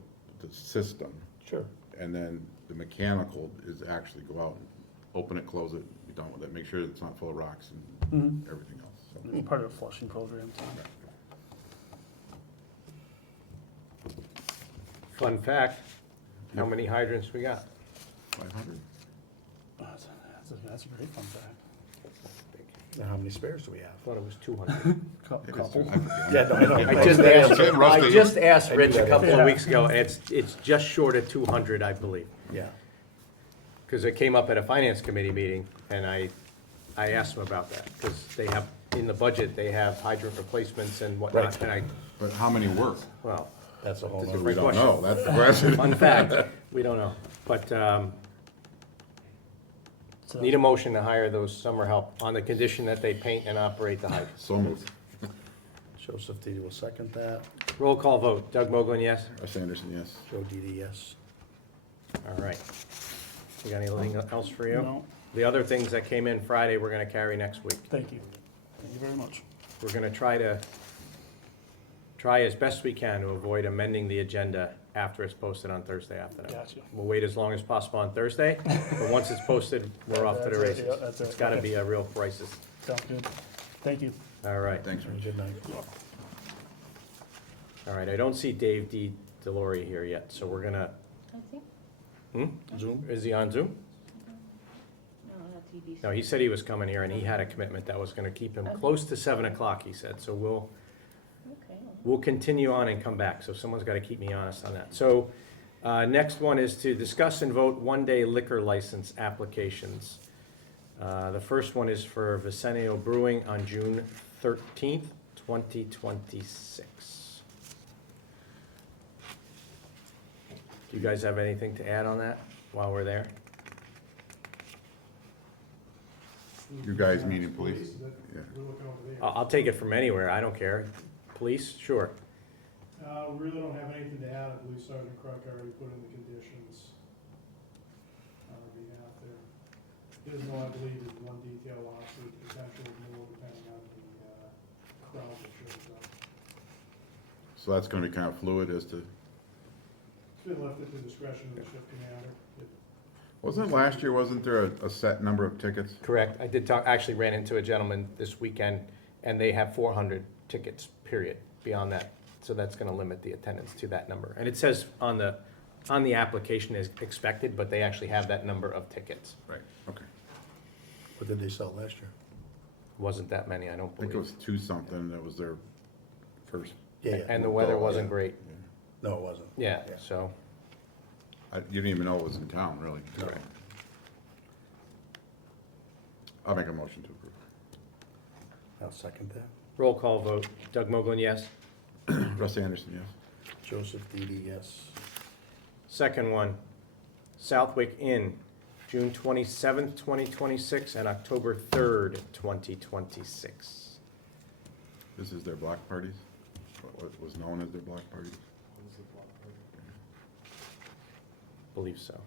system. Sure. And then the mechanical is actually go out and open it, close it, be done with it, make sure it's not full of rocks and everything else. So, It's part of the flushing program. Fun fact, how many hydrants we got? 500? That's a great fun fact. Now, how many spares do we have? I thought it was 200. Couple. I forget. Yeah, no, I know. I just asked, It's getting rusty. I just asked Rich a that. couple Yeah. of weeks ago, and it's just short of 200, I believe. Yeah. Because it came up at a finance committee meeting, and I asked them about that, because they have, in the budget, they have hydrant replacements and whatnot, Right. and But how many work? well, That's a whole It's a nother. We don't question. know, that's the question. fun fact, we don't know. But So- need a motion to hire those summer help on the condition that they paint and operate the hydrant. So moved. Joseph Didi will second that. Roll call vote, Doug Mogul, yes? Russ Anderson, yes. Joe Didi, yes. All right. You got anything else for you? No, The other things that came in Friday, we're gonna carry next week. thank you. Thank you very much. We're gonna try as best we can to avoid amending the agenda after it's posted on Thursday afternoon. Gotcha. We'll wait as long as possible on Thursday, but once it's posted, we're off to the That's it, races. yeah, that's it. It's gotta Okay. be a real crisis. Sounds good. Thank you. All right, Thanks, Rich. Good night. all right. I don't see Dave D. Delory here yet, so we're gonna, I think, Zoom? is he on Zoom? no, not TV. No, he said he was coming here and he had a commitment that was gonna keep him close to 7 o'clock, he said, so Okay. we'll continue on and come back, so someone's gotta keep me honest on that. So, next one is to discuss and vote one-day liquor license applications. The first one is for Vicenio Brewing on June 13th, 2026. Do you guys have anything to add on that while we're there? You guys meaning police? Yeah. I'll take it from anywhere, I don't care. Police, sure. We really don't have anything to add. I believe Sergeant Crook already put in the conditions on our behalf there. There's no, I believe, there's one detail lawsuit, potential more depending on the crowd that shows up. So that's gonna be kind of fluid as to, It's been left at the discretion of the shift commander. wasn't last year, wasn't there a set number of tickets? Correct, I did talk, actually ran into a gentleman this weekend, and they have 400 tickets, period, beyond that. So that's gonna limit the attendance to that number. And it says on the application is expected, but they actually have that number of tickets. Right, okay. What did they sell last year? Wasn't that many, I don't I think it believe. was 2 something, that was their first. Yeah, And the weather wasn't great, No, it wasn't. yeah, Yeah. so, You didn't even know it was in town, really. Correct. I'll make a motion to approve. I'll second that. roll call vote, Doug Mogul, yes? Russ Anderson, yes. Joseph Didi, yes. Second one, Southwick Inn, June 27th, 2026, and October 3rd, 2026. This is their block parties, what was known as their block parties. Believe so.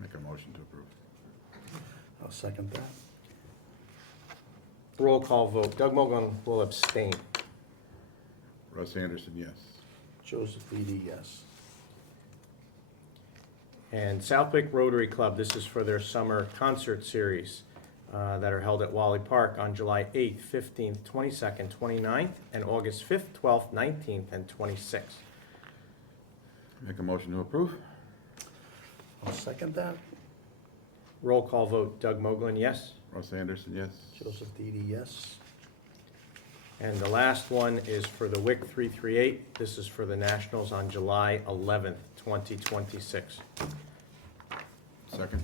Make a motion to approve. I'll second that. Roll call vote, Doug Mogul will abstain. Russ Anderson, yes. Joseph Didi, yes. And Southwick Rotary Club, this is for their summer concert series that are held at Wally Park on July 8th, 15th, 22nd, 29th, and August 5th, 12th, 19th, and 26th. Make a motion to approve. I'll second that. Roll call vote, Doug Mogul, yes? Russ Anderson, yes. Joseph Didi, yes. And the last one is for the WIC 338. This is for the Nationals on July 11th, 2026. Second,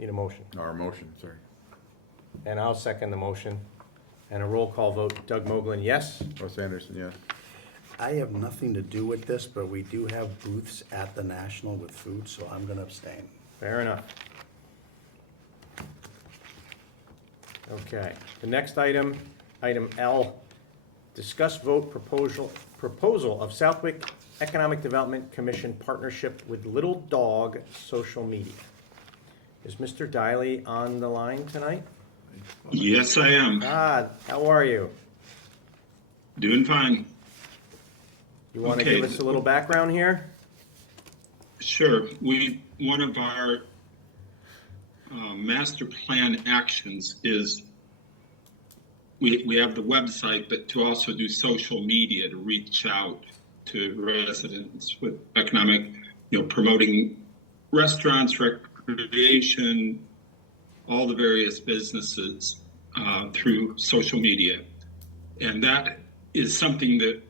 Need a motion. or motion, sorry. And I'll second the motion. And a roll call vote, Doug Moglen, yes? Russ Anderson, yes. I have nothing to do with this, but we do have booths at the National with food, so I'm gonna abstain. Fair enough. Okay, the next item, item L, discuss vote proposal of Southwick Economic Development Commission partnership with Little Dog Social Media. Is Mr. Diley on the line tonight? Yes, I am. How are you? Doing fine. You want to Okay. give us a little background here? Sure. One of our master plan actions is we have the website, but to also do social media to reach out to residents with economic, promoting restaurants, recreation, all the various businesses through social media. And that is something that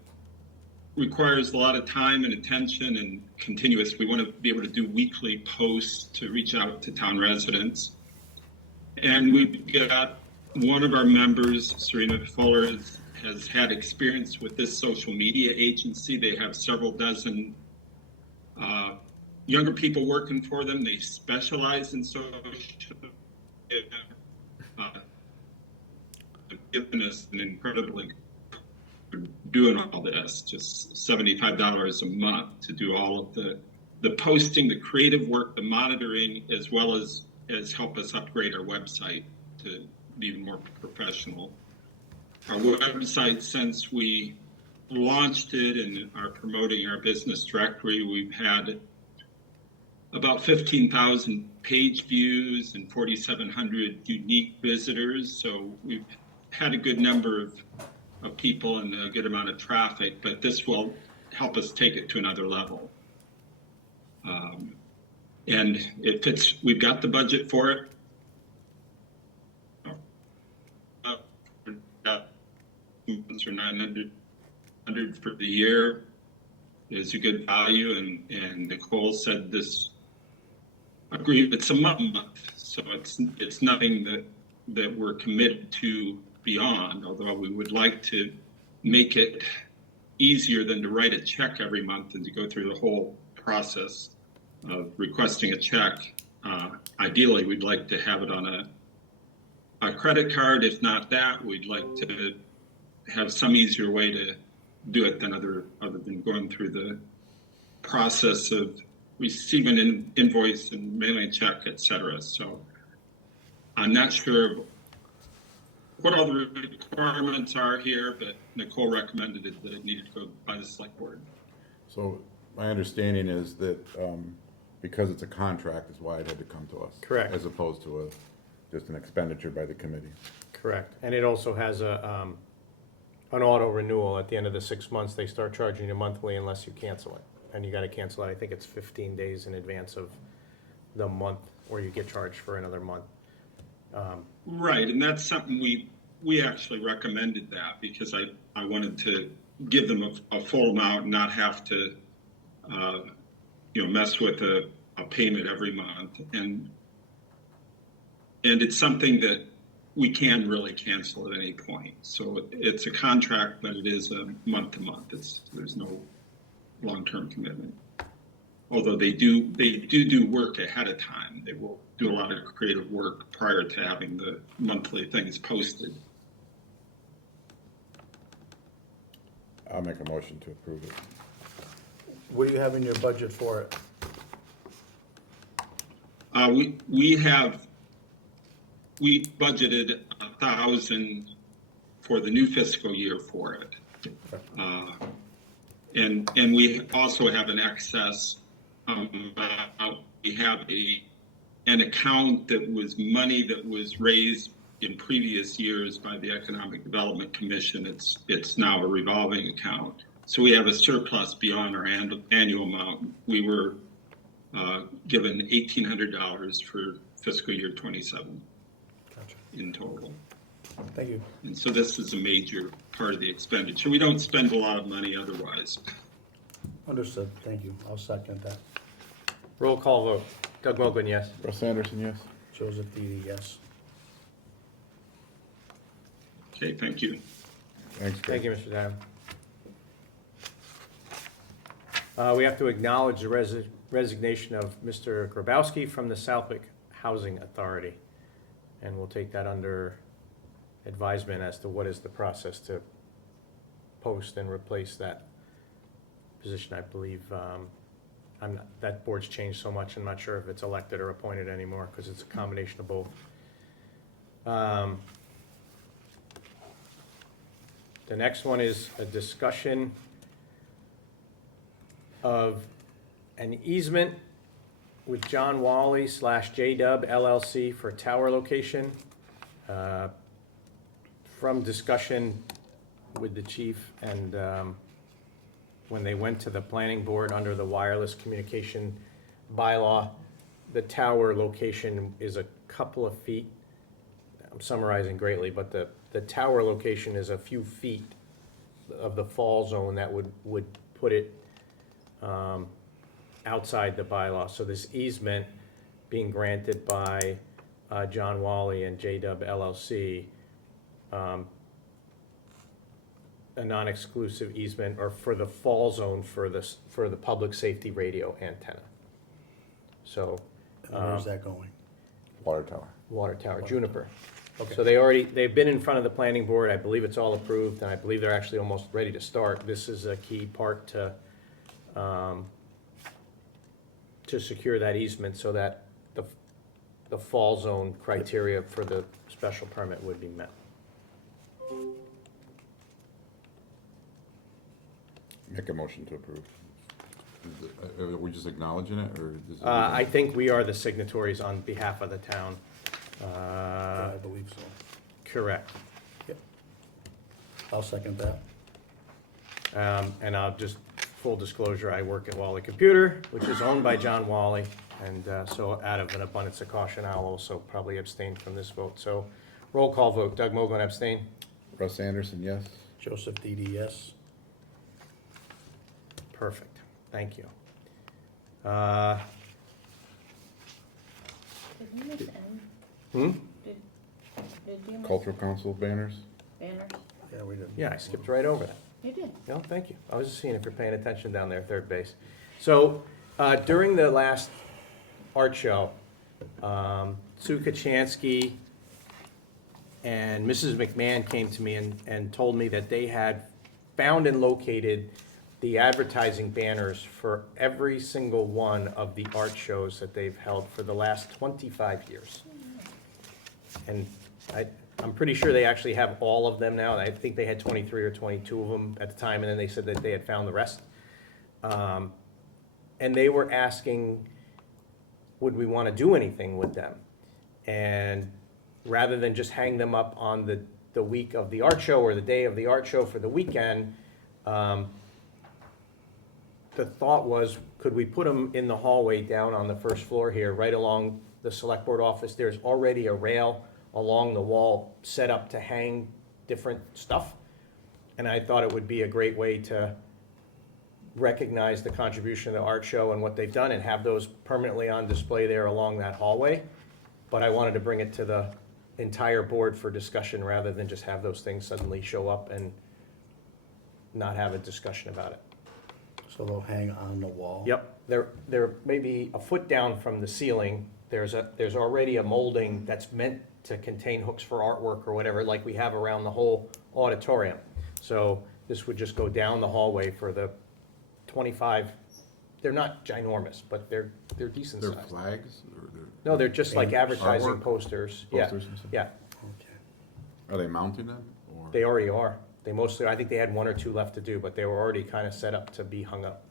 requires a lot of time and attention and continuous. We want to be able to do weekly posts to reach out to town residents. And we've got one of our members, Serena Fuller, has had experience with this social media agency. They have several dozen younger people working for them. They specialize in social media. Given us an incredibly doing all this, just $75 a month to do all of the posting, the creative work, the monitoring, as well as help us upgrade our website to be even more professional. Our website, since we launched it and are promoting our business directory, we've had about 15,000 page views and 4,700 unique visitors. So we've had a good number of people and a good amount of traffic, but this will help us take it to another level. And we've got the budget for it. Or 900 for the year is a good value, and Nicole said this agreement's a month, so it's nothing that we're committed to beyond, although we would like to make it easier than to write a check every month and to go through the whole process of requesting a check. Ideally, we'd like to have it on a credit card. If not that, we'd like to have some easier way to do it than other than going through the process of receiving an invoice and mailing a check, etc. So I'm not sure what all the requirements are here, but Nicole recommended that it needed to go by the select board. So my understanding is that because it's a contract is why it had to come to us. Correct. As opposed to just an expenditure by the committee. Correct. And it also has an auto renewal. At the end of the 6 months, they start charging you monthly unless you cancel it. And you got to cancel it, I think it's 15 days in advance of the month, or you get charged for another month. Right, and that's something we actually recommended that because I wanted to give them a full amount and not have to mess with a payment every month. And it's something that we can really cancel at any point. So it's a contract, but it is a month to month. There's no long-term commitment. Although they do work ahead of time. They will do a lot of creative work prior to having the monthly things posted. I'll make a motion to approve it. What do you have in your budget for it? We budgeted 1,000 for the new fiscal year for it. And we also have an excess. We have an account that was money that was raised in previous years by the Economic Development Commission. It's now a revolving account. So we have a surplus beyond our annual amount. We were given $1,800 for fiscal year 27 Gotcha. in total. Thank you. And so this is a major part of the expenditure. We don't spend a lot of money otherwise. Understood. Thank you. I'll second that. Roll call vote. Doug Moglen, yes. Russ Anderson, yes. Joseph Didi, yes. Okay, thank you. Thanks, Craig. Thank you, Mr. Dowd. We have to acknowledge the resignation of Mr. Grabowski from the Southwick Housing Authority. And we'll take that under advisement as to what is the process to post and replace that position. I believe, that board's changed so much, I'm not sure if it's elected or appointed anymore, because it's a combination of both. The next one is a discussion of an easement with John Wally / JW LLC for tower location. From discussion with the chief and when they went to the planning board under the wireless communication bylaw, the tower location is a couple of feet. I'm summarizing greatly, but the tower location is a few feet of the fall zone that would put it outside the bylaw. So this easement being granted by John Wally and JW LLC, a non-exclusive easement, or for the fall zone for the public safety radio antenna. So And where's that going? Water tower. water tower, Juniper. Okay. So they've been in front of the planning board, I believe it's all approved, and I believe they're actually almost ready to start. This is a key part to secure that easement so that the fall zone criteria for the special permit would be met. Make a motion to approve. Are we just acknowledging it, or is it? I think we are the signatories on behalf of the town. Yeah, I believe so. Correct. Yep. I'll second that. And I'll just, full disclosure, I work at Wally Computer, which is owned by John Wally, and so out of an abundance of caution, I'll also probably abstain from this vote. So roll call vote, Doug Mogul abstain. Russ Anderson, yes? Joseph DDS. Perfect, thank you. Did we miss N? Hmm? Did you miss Cultural Council banners? banners? Yeah, we did. Yeah, I skipped right over that. You did. No, thank you. I was just seeing if you're paying attention down there, third base. So during the last art show, Sue Kachansky and Mrs. McMahon came to me and told me that they had found and located the advertising banners for every single one of the art shows that they've held for the last 25 years. And I'm pretty sure they actually have all of them now. I think they had 23 or 22 of them at the time, and then they said that they had found the rest. And they were asking, would we want to do anything with them? And rather than just hang them up on the week of the art show or the day of the art show for the weekend, the thought was, could we put them in the hallway down on the first floor here, right along the select board office? There's already a rail along the wall set up to hang different stuff. And I thought it would be a great way to recognize the contribution of the art show and what they've done and have those permanently on display there along that hallway. But I wanted to bring it to the entire board for discussion rather than just have those things suddenly show up and not have a discussion about it. So they'll hang on the wall? Yep, they're maybe a foot down from the ceiling. There's already a molding that's meant to contain hooks for artwork or whatever, like we have around the whole auditorium. So this would just go down the hallway for the 25, they're not ginormous, but they're decent They're sized. flags, or they're? No, they're just like Banners? advertising Artwork? posters. Yeah, Posters and stuff? yeah, Okay. Are they mounting them, or? they already are. They mostly, I think they had one or two left to do, but they were already kind of set up to be hung up.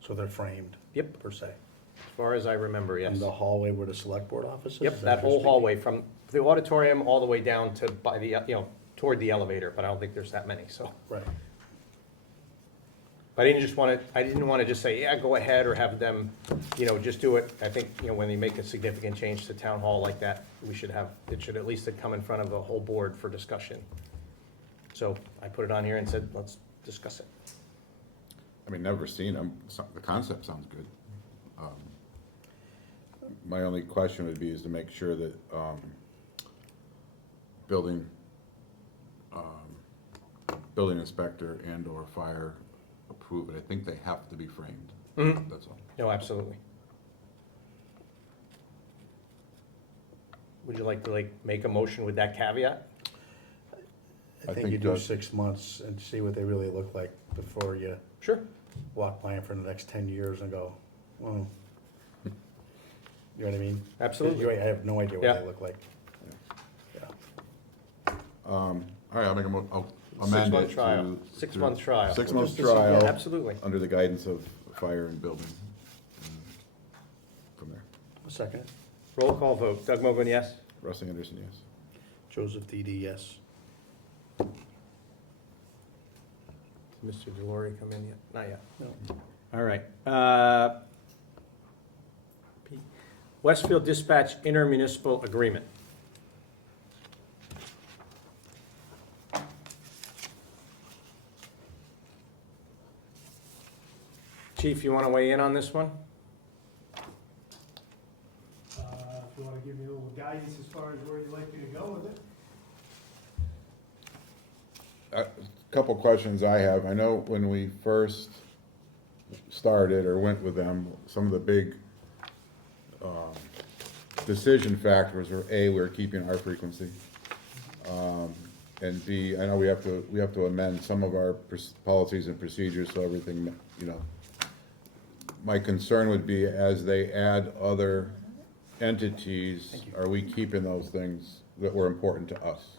So they're framed? Yep. Per se? As far as I remember, yes. In the hallway where the select board office is? Yep, Is that what whole you're speaking? hallway from the auditorium all the way down to by the, toward the elevator, but I don't think there's that many, so. Right. But I didn't want to just say, yeah, go ahead, or have them, just do it. I think, when you make a significant change to town hall like that, it should at least come in front of the whole board for discussion. So I put it on here and said, let's discuss it. I mean, never seen them. The concept sounds good. My only question would be is to make sure that building building inspector and/or fire approve it. I think they have to be framed, Mhm. that's all. No, absolutely. Would you like to make a motion with that caveat? I think you do 6 months and see what they really look like before you Sure. walk by them for the next 10 years and go, well, you know what I mean? Absolutely. I have no idea what Yeah. they look like. Yeah. All right, I'll amend it 6-month trial. to. 6-month trial. 6 months Just to see- yeah, trial. absolutely. Under the guidance of fire and building. and From there. A second. Roll call vote. Doug Mogul, yes? Russ Anderson, yes. Joseph Didi, yes. Mr. Delory come in yet? Not yet. No. All right. Westfield Dispatch intermunicipal agreement. Chief, you want to weigh in on this one? If you wanna give me a little guidance as far as where you'd like me to go with it. A couple questions I have. I know when we first started or went with them, some of the big decision factors were, A, we're keeping our frequency. And B, I know we have to amend some of our policies and procedures, so everything, you know. My concern would be as they add other entities, are we keeping those things that were important to us?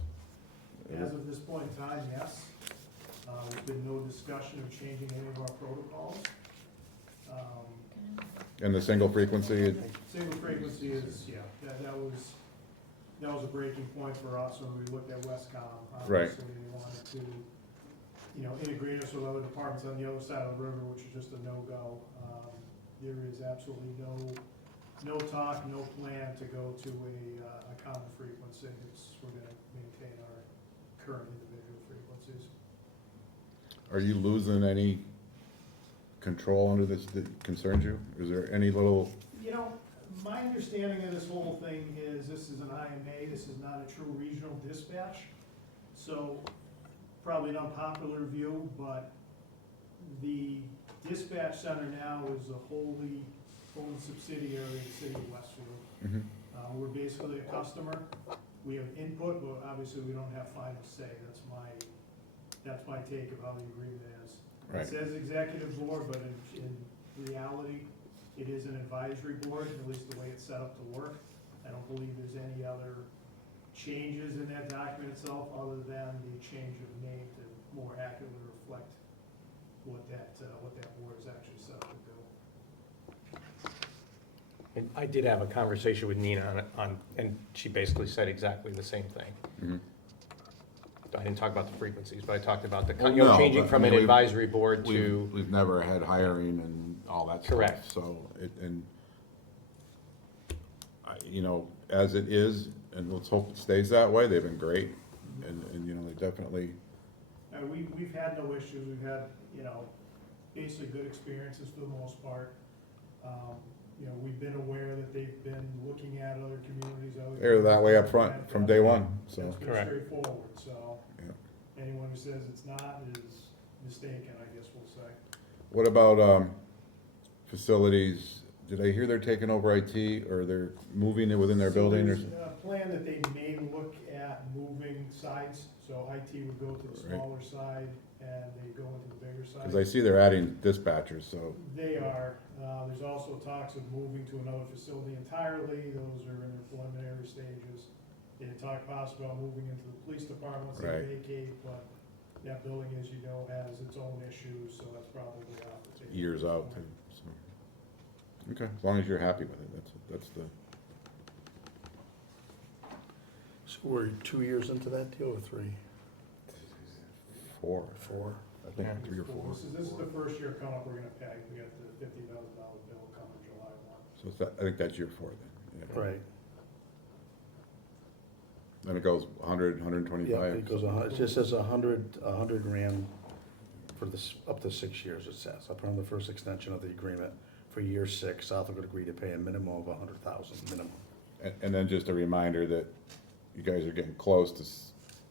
As of this point in time, yes. There's been no discussion of changing any of our protocols. And the single frequency, Single frequency is, yeah, that was a breaking point for us when we looked at Westcom. Right. Obviously, we wanted to, integrate us with other departments on the other side of the river, which is just a no-go. There is absolutely no talk, no plan to go to a common frequency. We're gonna maintain our current individual frequencies. are you losing any control under this that concerns you? Is there any little, My understanding of this whole thing is this is an IMA, this is not a true regional dispatch. So, probably an unpopular view, but the dispatch center now is a wholly owned subsidiary of the city of Westfield. Mhm. We're basically a customer. We have input, but obviously we don't have final say. That's my take of how the agreement is. Right. It says executive board, but in reality, it is an advisory board, at least the way it's set up to work. I don't believe there's any other changes in that document itself, other than the change of name to more accurately reflect what that board is actually set up to do. And I did have a conversation with Nina and she basically said exactly the same thing. Mhm. I didn't talk about the frequencies, but I talked about the, Well, no, changing but, from I an mean, advisory board to, we've never had hiring and all that stuff. Correct. So, as it is, and let's hope it stays that way, they've been great, and they definitely, We've had no issues, we've had, basically good experiences for the most part. We've been aware that they've been looking at other communities, they're that way up front from day one, so. It's been Correct. straightforward, so Yeah. anyone who says it's not is mistaken, I guess we'll say. What about, facilities? Did I hear they're taking over IT, or they're moving it within their building, or? So there's a plan that they may look at moving sides, so IT would go to the Right. smaller side and they go into the bigger side. Because I see they're adding dispatchers, so, They are. There's also talks of moving to another facility entirely. Those are in their preliminary stages. They had talked possibly about moving into the police department once Right. they vacate, but that building, as you know, has its own issues, so that's probably off the table. years out, too, so. Okay, as long as you're happy with it, that's the, So we're 2 years into that deal or 3? 4, 4? I think, Yeah. 3 or 4. This is the first year coming up, we're gonna pay. We got the $50,000 bill coming July 1. So I think that's year 4 then. Yeah. Right. Then it goes 100, Yeah, 125. it goes, it just says 100 grand for this, up to 6 years, it says. Upon the first extension of the agreement for year 6, Southwick would agree to pay a minimum of 100,000 minimum. And then just a reminder that you guys are getting close to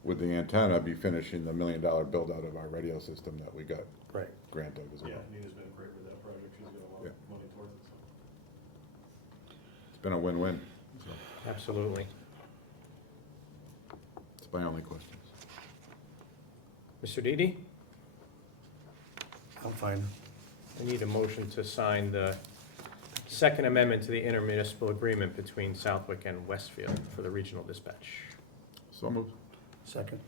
with the antenna, be finishing the $1 million build out of our radio system that we got Right. granted as well. Yeah, Nina's been great with that project, she's got a lot Yeah. of money towards it, so. It's been a win-win, so Absolutely. it's my only questions. Mr. Didi, I'm fine. I need a motion to sign the second amendment to the intermunicipal agreement between Southwick and Westfield for the regional dispatch. So moved. Second.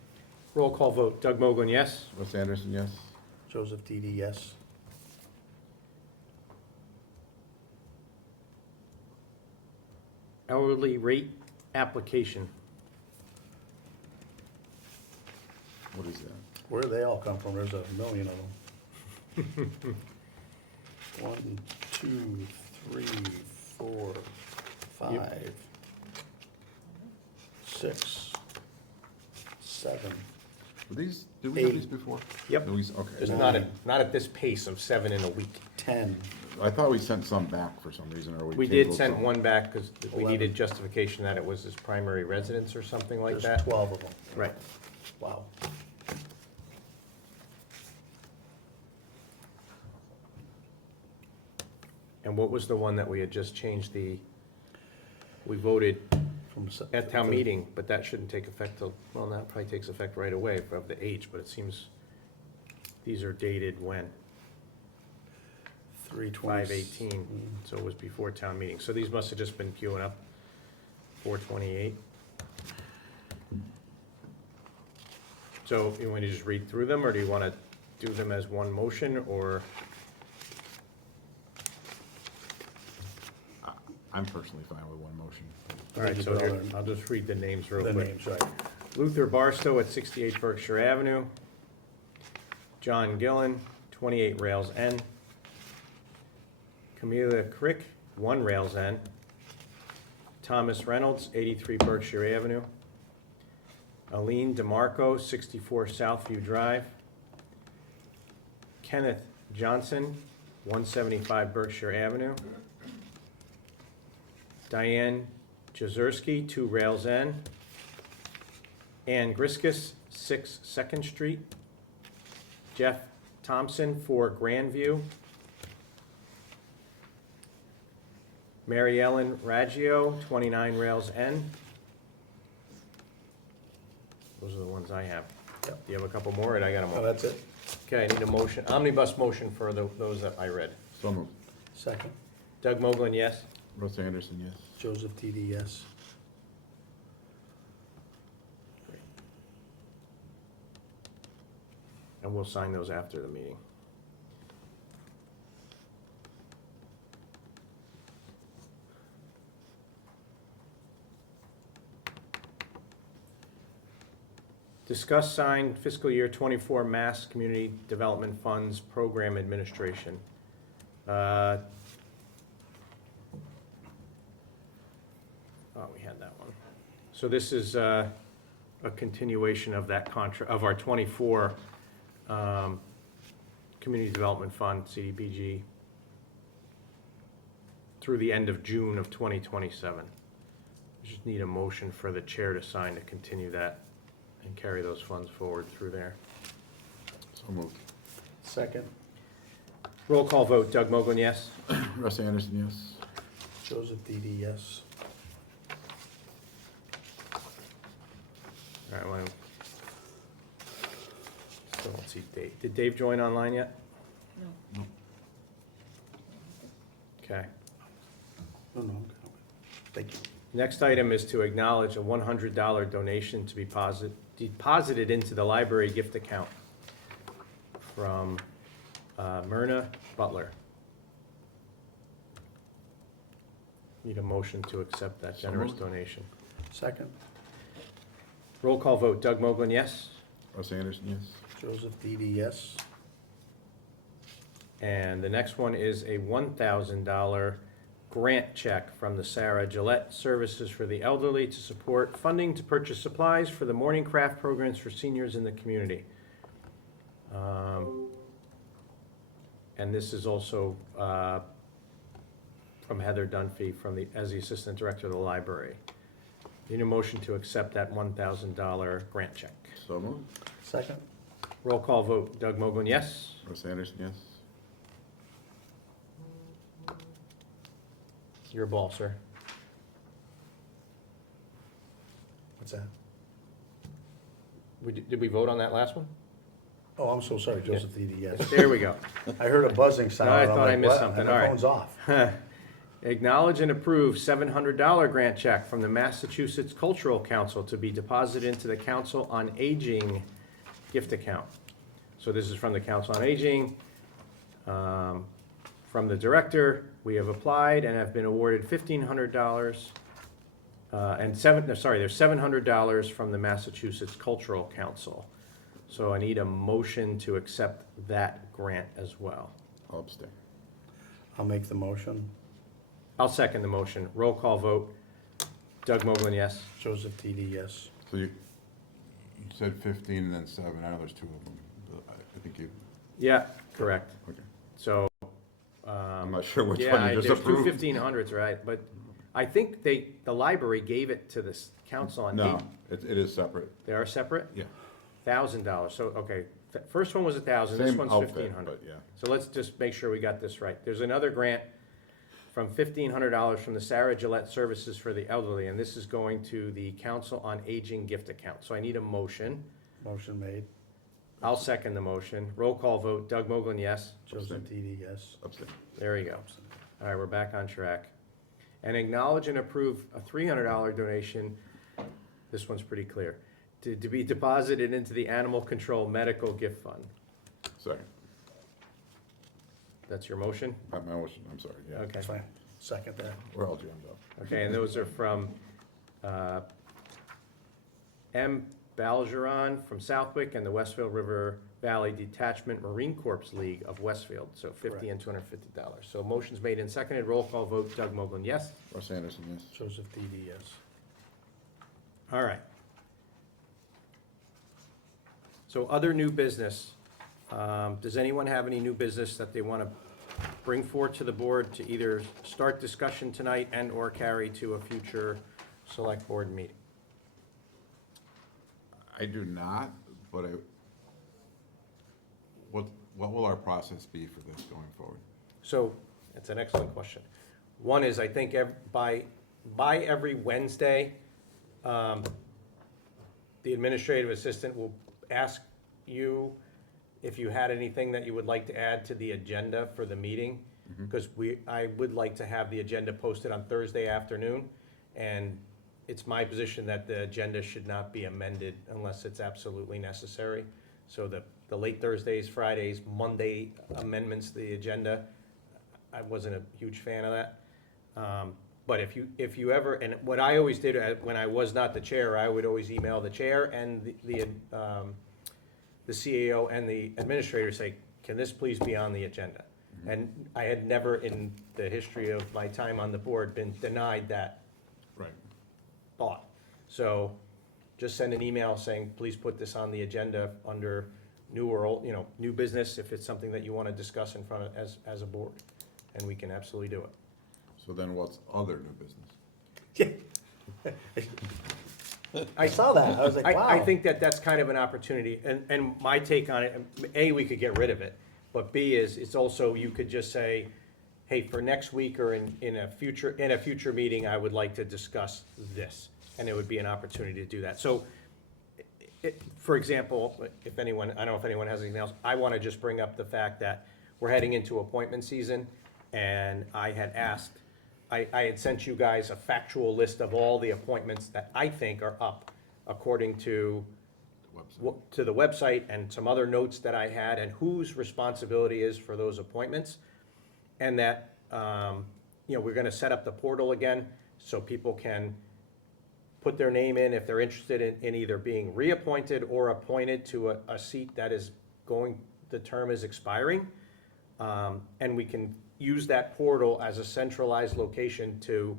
Roll call vote, Doug Mogul, yes? Russ Anderson, yes? Joseph Didi, yes. Hourly rate application. What is that? Where do they all come from? There's a million of them. 1, 2, 3, 4, 5, 6, 7. Were these, did we have 8. these before? Yep. Louise, Just okay. not at this pace of 7 in a week. 10. I thought we sent some back for some reason, or We did tabled send some. one back because we 11. needed justification that it was his primary residence or something like There's that. 12 of them. Right. Wow. And what was the one that we had just changed we voted at town meeting, but that shouldn't take effect till, well, that probably takes effect right away of the age, but it seems these are dated when? 5/18, so it was before town meeting. So these must have just been queuing up, 4/28. So you want to just read through them, or do you want to do them as one motion, or? I'm personally fine with one motion. All right, so here, I'll just read the names real The quick. names, right. Luther Barstow at 68 Berkshire Avenue. John Gillen, 28 Rails End. Camelia Crick, 1 Rails End. Thomas Reynolds, 83 Berkshire Avenue. Aline DeMarco, 64 Southview Drive. Kenneth Johnson, 175 Berkshire Avenue. Diane Jazerski, 2 Rails End. Ann Griskus, 6 Second Street. Jeff Thompson, 4 Grandview. Mary Ellen Raggio, 29 Rails End. Those are the ones I have. Yep. Do you have a couple more, or I got them Oh, all? that's it? Okay, I need a motion, omnibus motion for those that I read. So moved. Second. Doug Mogul, yes? Russ Anderson, yes? Joseph Didi, yes. And we'll sign those after the meeting. Discuss sign fiscal year '24 Mass Community Development Funds Program Administration. Oh, we had that one. So this is a continuation of that of our '24 Community Development Fund, CDBG, through the end of June of 2027. We just need a motion for the chair to sign to continue that and carry those funds forward through there. So moved. Second. Roll call vote, Doug Mogul, yes? Russ Anderson, yes? Joseph Didi, yes. All right, well, still don't see Dave. Did Dave join online yet? No. Okay. No, no, okay. Thank you. Next item is to acknowledge a $100 donation to be deposited into the library gift account from Myrna Butler. Need a motion to accept that So generous moved. donation. Second. Roll call vote, Doug Mogul, yes? Russ Anderson, yes? Joseph Didi, yes. And the next one is a $1,000 grant check from the Sarah Gillette Services for the Elderly to support funding to purchase supplies for the morning craft programs for seniors in the community. And this is also from Heather Dunphy as the Assistant Director of the Library. Need a motion to accept that $1,000 grant check. So moved. Second? Roll call vote, Doug Mogul, yes? Russ Anderson, yes? Your ball, sir. What's that? Did we vote on that last one? Oh, I'm so sorry, Joseph Didi, yes. There we go. I heard a buzzing sound. No, I and I'm thought I like, missed what? something. And All my right. phone's off. Acknowledge and approve $700 grant check from the Massachusetts Cultural Council to be deposited into the Council on Aging gift account. So this is from the Council on Aging. From the director, we have applied and have been awarded $1,500. There's $700 from the Massachusetts Cultural Council. So I need a motion to accept that grant as well. I'll abstain. I'll make the motion. I'll second the motion. Roll call vote. Doug Mogul, yes? Joseph Didi, yes. So you said 15 and then 7. I know there's 2 of them. I think you, Yeah, correct. okay. So, I'm not sure which yeah, one you just there's two approved. 1500s, right? But I think the library gave it to the council on No, eight. it is separate. They are separate? Yeah. $1,000. So, okay, first one was 1,000, this Same one's outfit, 1,500. but yeah. So let's just make sure we got this right. There's another grant from $1,500 from the Sarah Gillette Services for the Elderly, and this is going to the Council on Aging gift account. So I need a motion. Motion made. I'll second the motion. Roll call vote. Doug Mogul, yes? Joseph Didi, yes. Abstain. There you go. All right, we're back on track. And acknowledge and approve a $300 donation, this one's pretty clear, to be deposited into the Animal Control Medical Gift Fund. Second. That's your motion? Not my motion, I'm sorry, yeah. Okay. That's fine. Second that. We're all jammed up. Okay, and those are from M. Balgeron from Southwick and the Westfield River Valley Detachment Marine Corps League of Westfield, so $50 and $250. So motion's made and seconded. Roll call vote. Doug Mogul, yes? Russ Anderson, yes. Joseph Didi, yes. All right. So other new business. Does anyone have any new business that they want to bring forward to the board to either start discussion tonight and/or carry to a future select board meeting? I do not, but what will our process be for this going forward? So, that's an excellent question. One is, I think by every Wednesday, the administrative assistant will ask you if you had anything that you would like to add to the agenda for the meeting. Because I would like to have the agenda posted on Thursday afternoon, and it's my position that the agenda should not be amended unless it's absolutely necessary. So the late Thursdays, Fridays, Monday amendments to the agenda, I wasn't a huge fan of that. But if you ever, and what I always did when I was not the chair, I would always email the chair and the CAO and the administrator, say, can this please be on the agenda? And I had never in the history of my time on the board been denied that Right. thought. So just send an email saying, please put this on the agenda under new or old, new business, if it's something that you want to discuss in front of, as a board. And we can absolutely do it. So then what's other new business? I saw that. I was like, wow. I think that's kind of an opportunity, and my take on it, A, we could get rid of it, but B is, it's also, you could just say, hey, for next week or in a future meeting, I would like to discuss this, and it would be an opportunity to do that. So, for example, if anyone, I don't know if anyone has anything else, I want to just bring up the fact that we're heading into appointment season, and I had asked, I had sent you guys a factual list of all the appointments that I think are up according to the website and some other notes that I had, and whose responsibility is for those appointments. And that, we're gonna set up the portal again so people can put their name in if they're interested in either being reappointed or appointed to a seat that is the term is expiring. And we can use that portal as a centralized location to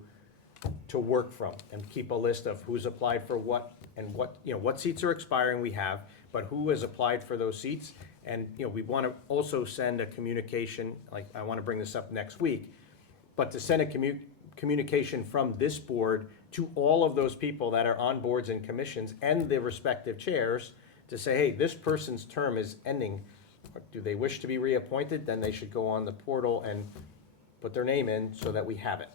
work from and keep a list of who's applied for what and what seats are expiring we have, but who has applied for those seats. And, we want to also send a communication, like I want to bring this up next week, but to send a communication from this board to all of those people that are on boards and commissions and their respective chairs to say, hey, this person's term is ending. Do they wish to be reappointed? Then they should go on the portal and put their name in so that we have it.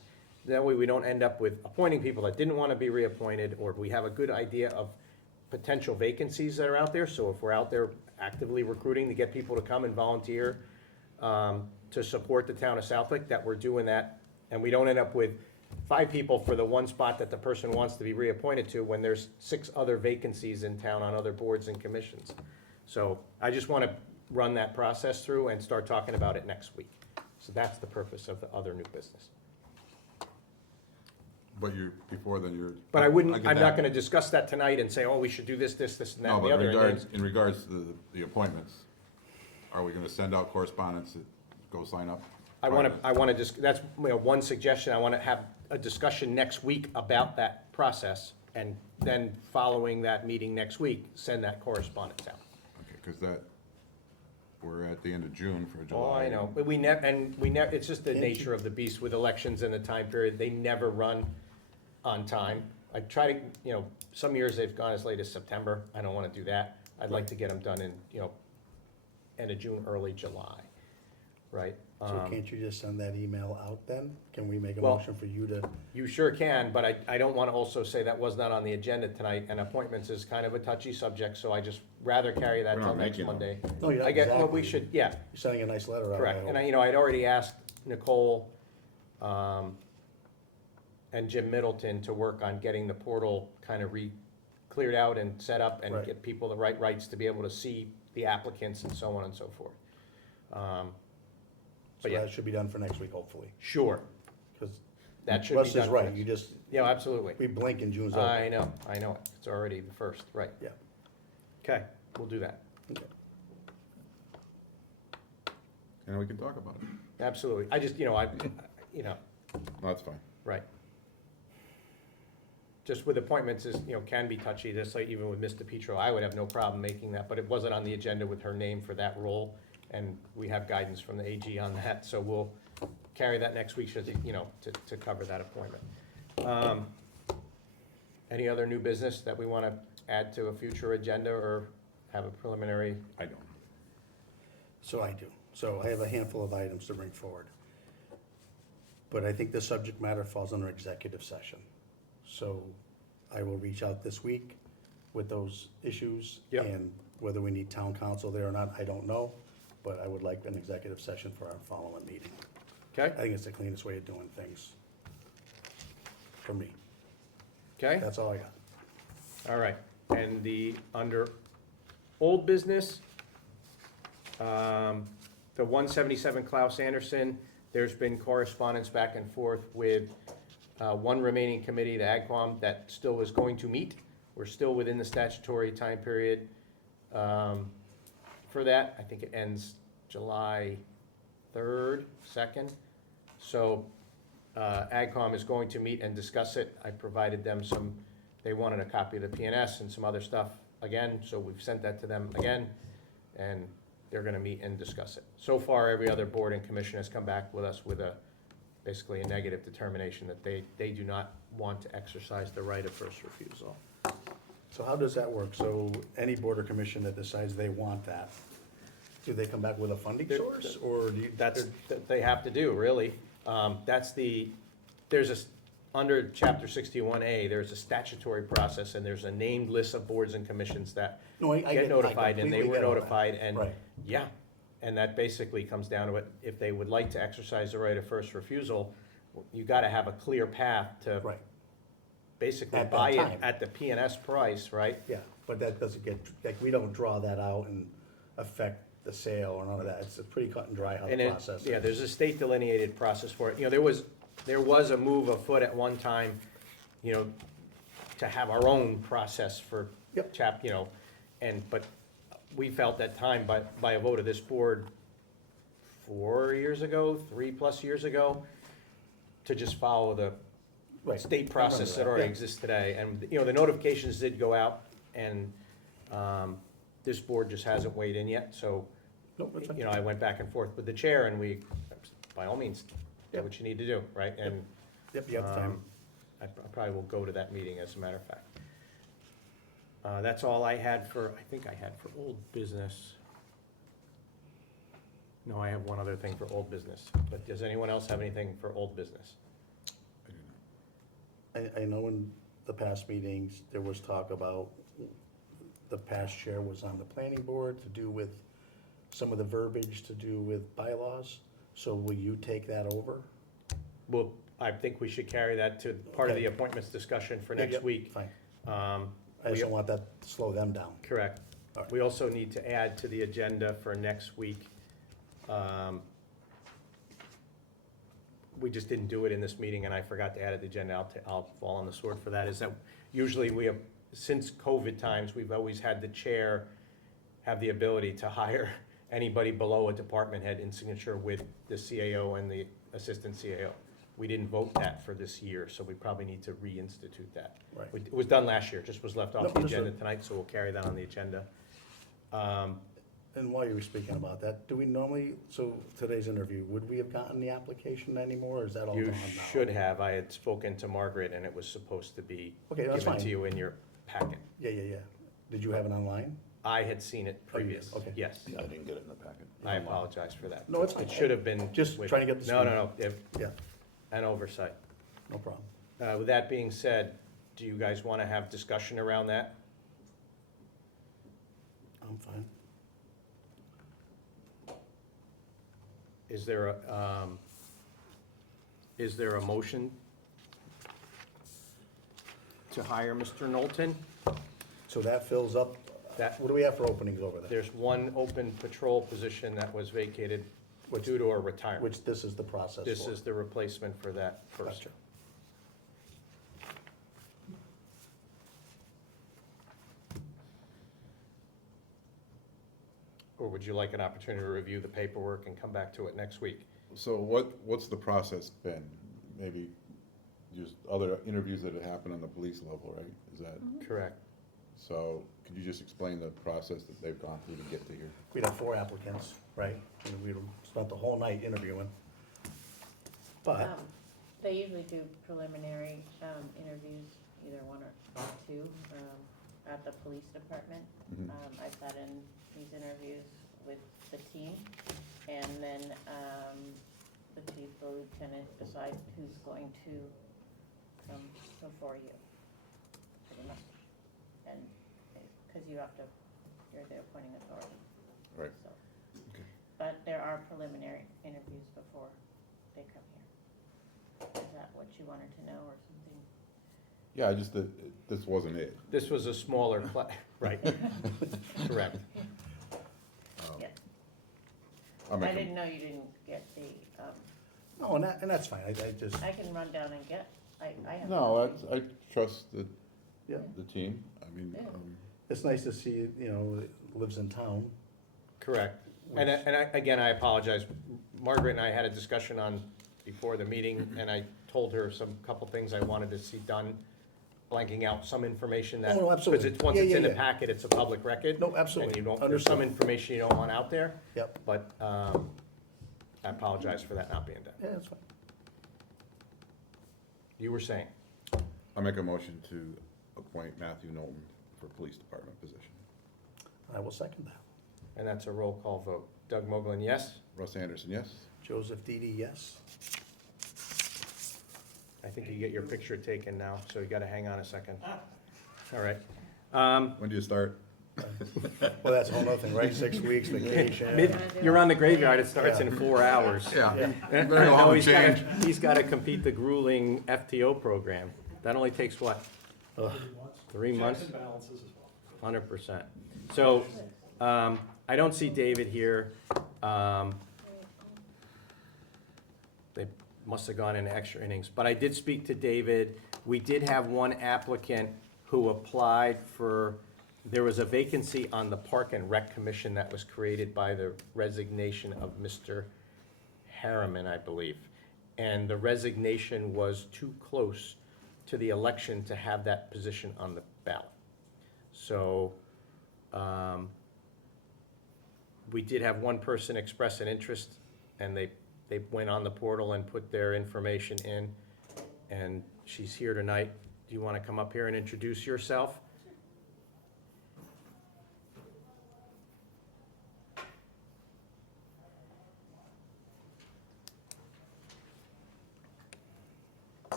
That way we don't end up with appointing people that didn't want to be reappointed, or we have a good idea of potential vacancies that are out there. So if we're out there actively recruiting to get people to come and volunteer to support the town of Southwick, that we're doing that, and we don't end up with 5 people for the one spot that the person wants to be reappointed to when there's 6 other vacancies in town on other boards and commissions. So I just want to run that process through and start talking about it next week. So that's the purpose of the other new business. But before then, you're. But I get wouldn't, I'm that. not gonna discuss that tonight and say, oh, we should do this, this, this, and that, No, and the but other. and then- in regards to the appointments, are we gonna send out correspondence to go sign up? I wanna just, that's, one suggestion, I wanna have a discussion next week about that process, and then following that meeting next week, send that correspondence out. Okay, because we're at the end of June for July. Oh, I know, but we it's just the nature of the beast with elections and the time period, they never run on time. I try to, some years they've gone as late as September, I don't wanna do that. I'd like to get them done in, end of June, early July, right? So can't you just send that email out then? Can we make a Well- motion for you to? You sure can, but I don't wanna also say that was not on the agenda tonight, and appointments is kind of a touchy subject, so I just rather carry that We're till not next making them. Monday. No, you're not I get, well, we exactly. should, yeah, You're sending a nice letter out. correct, I and hope. I'd already asked Nicole, and Jim Middleton to work on getting the portal kind of cleared out and set up and Right. get people the right rights to be able to see the applicants and so on and so forth. So But yeah, that should be done for next week, hopefully, sure, because that should be Russ done. is for right, next- you just, Yeah, absolutely. we blink and June's over. I know, it's already the first, right. Yeah. Okay, we'll do that, Okay. And we can talk about it. absolutely. I just, No, that's fine. right. Just with appointments is, can be touchy, just like even with Mr. Petro, I would have no problem making that, but it wasn't on the agenda with her name for that role, and we have guidance from the AG on that, so we'll carry that next week, to cover that appointment. Any other new business that we want to add to a future agenda or have a preliminary? I don't. So I do. So I have a handful of items to bring forward. But I think the subject matter falls under executive session. So I will reach out this week with those issues. Yep. And whether we need town council there or not, I don't know. But I would like an executive session for our following meeting. I Okay, think it's the cleanest way of doing things for me. okay? That's all I got. All right, and under old business, the 177 Klaus Anderson, there's been correspondence back and forth with one remaining committee, the AgQuam, that still is going to meet. We're still within the statutory time period for that. I think it ends July 3rd, 2nd. So AgCom is going to meet and discuss it. I provided them they wanted a copy of the PNS and some other stuff again, so we've sent that to them again, and they're gonna meet and discuss it. So far, every other board and commission has come back with us with basically a negative determination that they do not want to exercise the right of first refusal. So how does that work? So any board or commission that decides they want that, do they come back with a funding They're- source, or do you? That they have to do, really. Under chapter 61A, there's a statutory process, and there's a named list of boards and commissions that No, I get notified, and they completely were get all that. notified, and, Right. yeah. And that basically comes down to it, if they would like to exercise the right of first refusal, you gotta have a clear path to Right, basically At that buy it time. at the PNS price, right? yeah, but that doesn't get, like, we don't draw that out and affect the sale or none of that. It's pretty cut and dry how And the it, process is. yeah, there's a state delineated process for it. There was a move afoot at one time, to have our own process for Yep. but we felt that time by a vote of this board 4 years ago, 3+ years ago, to just follow the Right. state I process that remember already yeah. exists today. And, the notifications did go out, and this board just hasn't weighed in yet, so Nope, that's fine. I went back and forth with the chair, and we, by all means, do Yep. what you need to do, right? And, Yep, you have the time. I probably will go to that meeting, as a matter of fact. That's all I had for, I think I had for old business. No, I have one other thing for old business, but does anyone else have anything for old business? I do not. I know in the past meetings, there was talk about, the past chair was on the planning board to do with some of the verbiage to do with bylaws. So will you take that over? Well, I think we should carry that to part of the Okay. appointments discussion for Yeah, next yeah, week. Fine. Um, I just we- don't want that to slow them down. Correct. All right. We also need to add to the agenda for next week. We just didn't do it in this meeting, and I forgot to add it to the agenda. I'll fall on the sword for that, is that usually we have, since COVID times, we've always had the chair have the ability to hire anybody below a department head in signature with the CAO and the assistant CAO. We didn't vote that for this year, so we probably need to reinstitute that. Right. It was done last year, just was left No, off the agenda understood. tonight, so we'll carry that on the agenda. And while you were speaking about that, do we normally, so today's interview, would we have gotten the application anymore, or is that all gone You now? should have, I had spoken to Margaret, and it was supposed to be Okay, that's given to fine. you in your packet. Yeah. Did you have it online? I had seen it Oh, you did, previous, okay. yes. I didn't get it in the packet. I apologize for that. No, it's fine. It should have been. Just with- trying to get the No, speed. no, if- Yeah, an oversight. no problem. With that being said, do you guys want to have discussion around that? I'm fine. Is there a motion to hire Mr. Knowlton? So that fills up, That- what do we have for openings over there? There's one open patrol position that was vacated due to a retirement. Which this is the process for? This is the replacement for that person. Gotcha. Or would you like an opportunity to review the paperwork and come back to it next week? So what's the process been? Maybe just other interviews that have happened on the police level, right? Is that, Correct. so could you just explain the process that they've gone through to get to here? We'd have 4 applicants, right? And we spent the whole night interviewing. But, They usually do preliminary interviews, either one or two, at the police department. Mhm. I've sat in these interviews with the team, and then the chief or lieutenant decide who's going to come before you, pretty much. And, because you have to, you're the appointing authority. Right. So, Okay. but there are preliminary interviews before they come here. Is that what you wanted to know, or something? Yeah, I just, this wasn't it. This was a smaller, right, correct. Yeah, I'll I make a- didn't know you didn't get the, no, and that's fine. I just, I can run down and get, I have. No, I trust yeah. the team. I mean, Yeah. It's nice to see, lives in town. Correct. Again, I apologize. Margaret and I had a discussion before the meeting, and I told her couple things I wanted to see done, blanking out some information that. Oh, no, absolutely. Because once Yeah, it's in yeah, the yeah. packet, it's a public record. No, absolutely. And you don't, there's some Understood. information you don't want out there, Yep, but I apologize for that not being done. yeah, that's fine. You were saying? I'll make a motion to appoint Matthew Knowlton for police department position. I will second that. And that's a roll call vote. Doug Moglen, yes? Russ Anderson, yes? Joseph Didi, yes. I think you get your picture taken now, so you gotta hang on a second. All right. When do you start? Well, that's a whole nother thing, right? 6 weeks vacation. You're on the graveyard, it starts in 4 hours. Yeah. And Better go I home know and change. he's gotta complete the grueling FTO program. That only takes what, Ugh. 3 months? Checks and balances as well. 100%. So, I don't see David here. They must have gone in extra innings, but I did speak to David. We did have one applicant who applied for, there was a vacancy on the Park and Rec Commission that was created by the resignation of Mr. Harriman, I believe. And the resignation was too close to the election to have that position on the ballot. So, we did have one person express an interest, and they went on the portal and put their information in, and She's here tonight. Do you want to come up here and introduce yourself?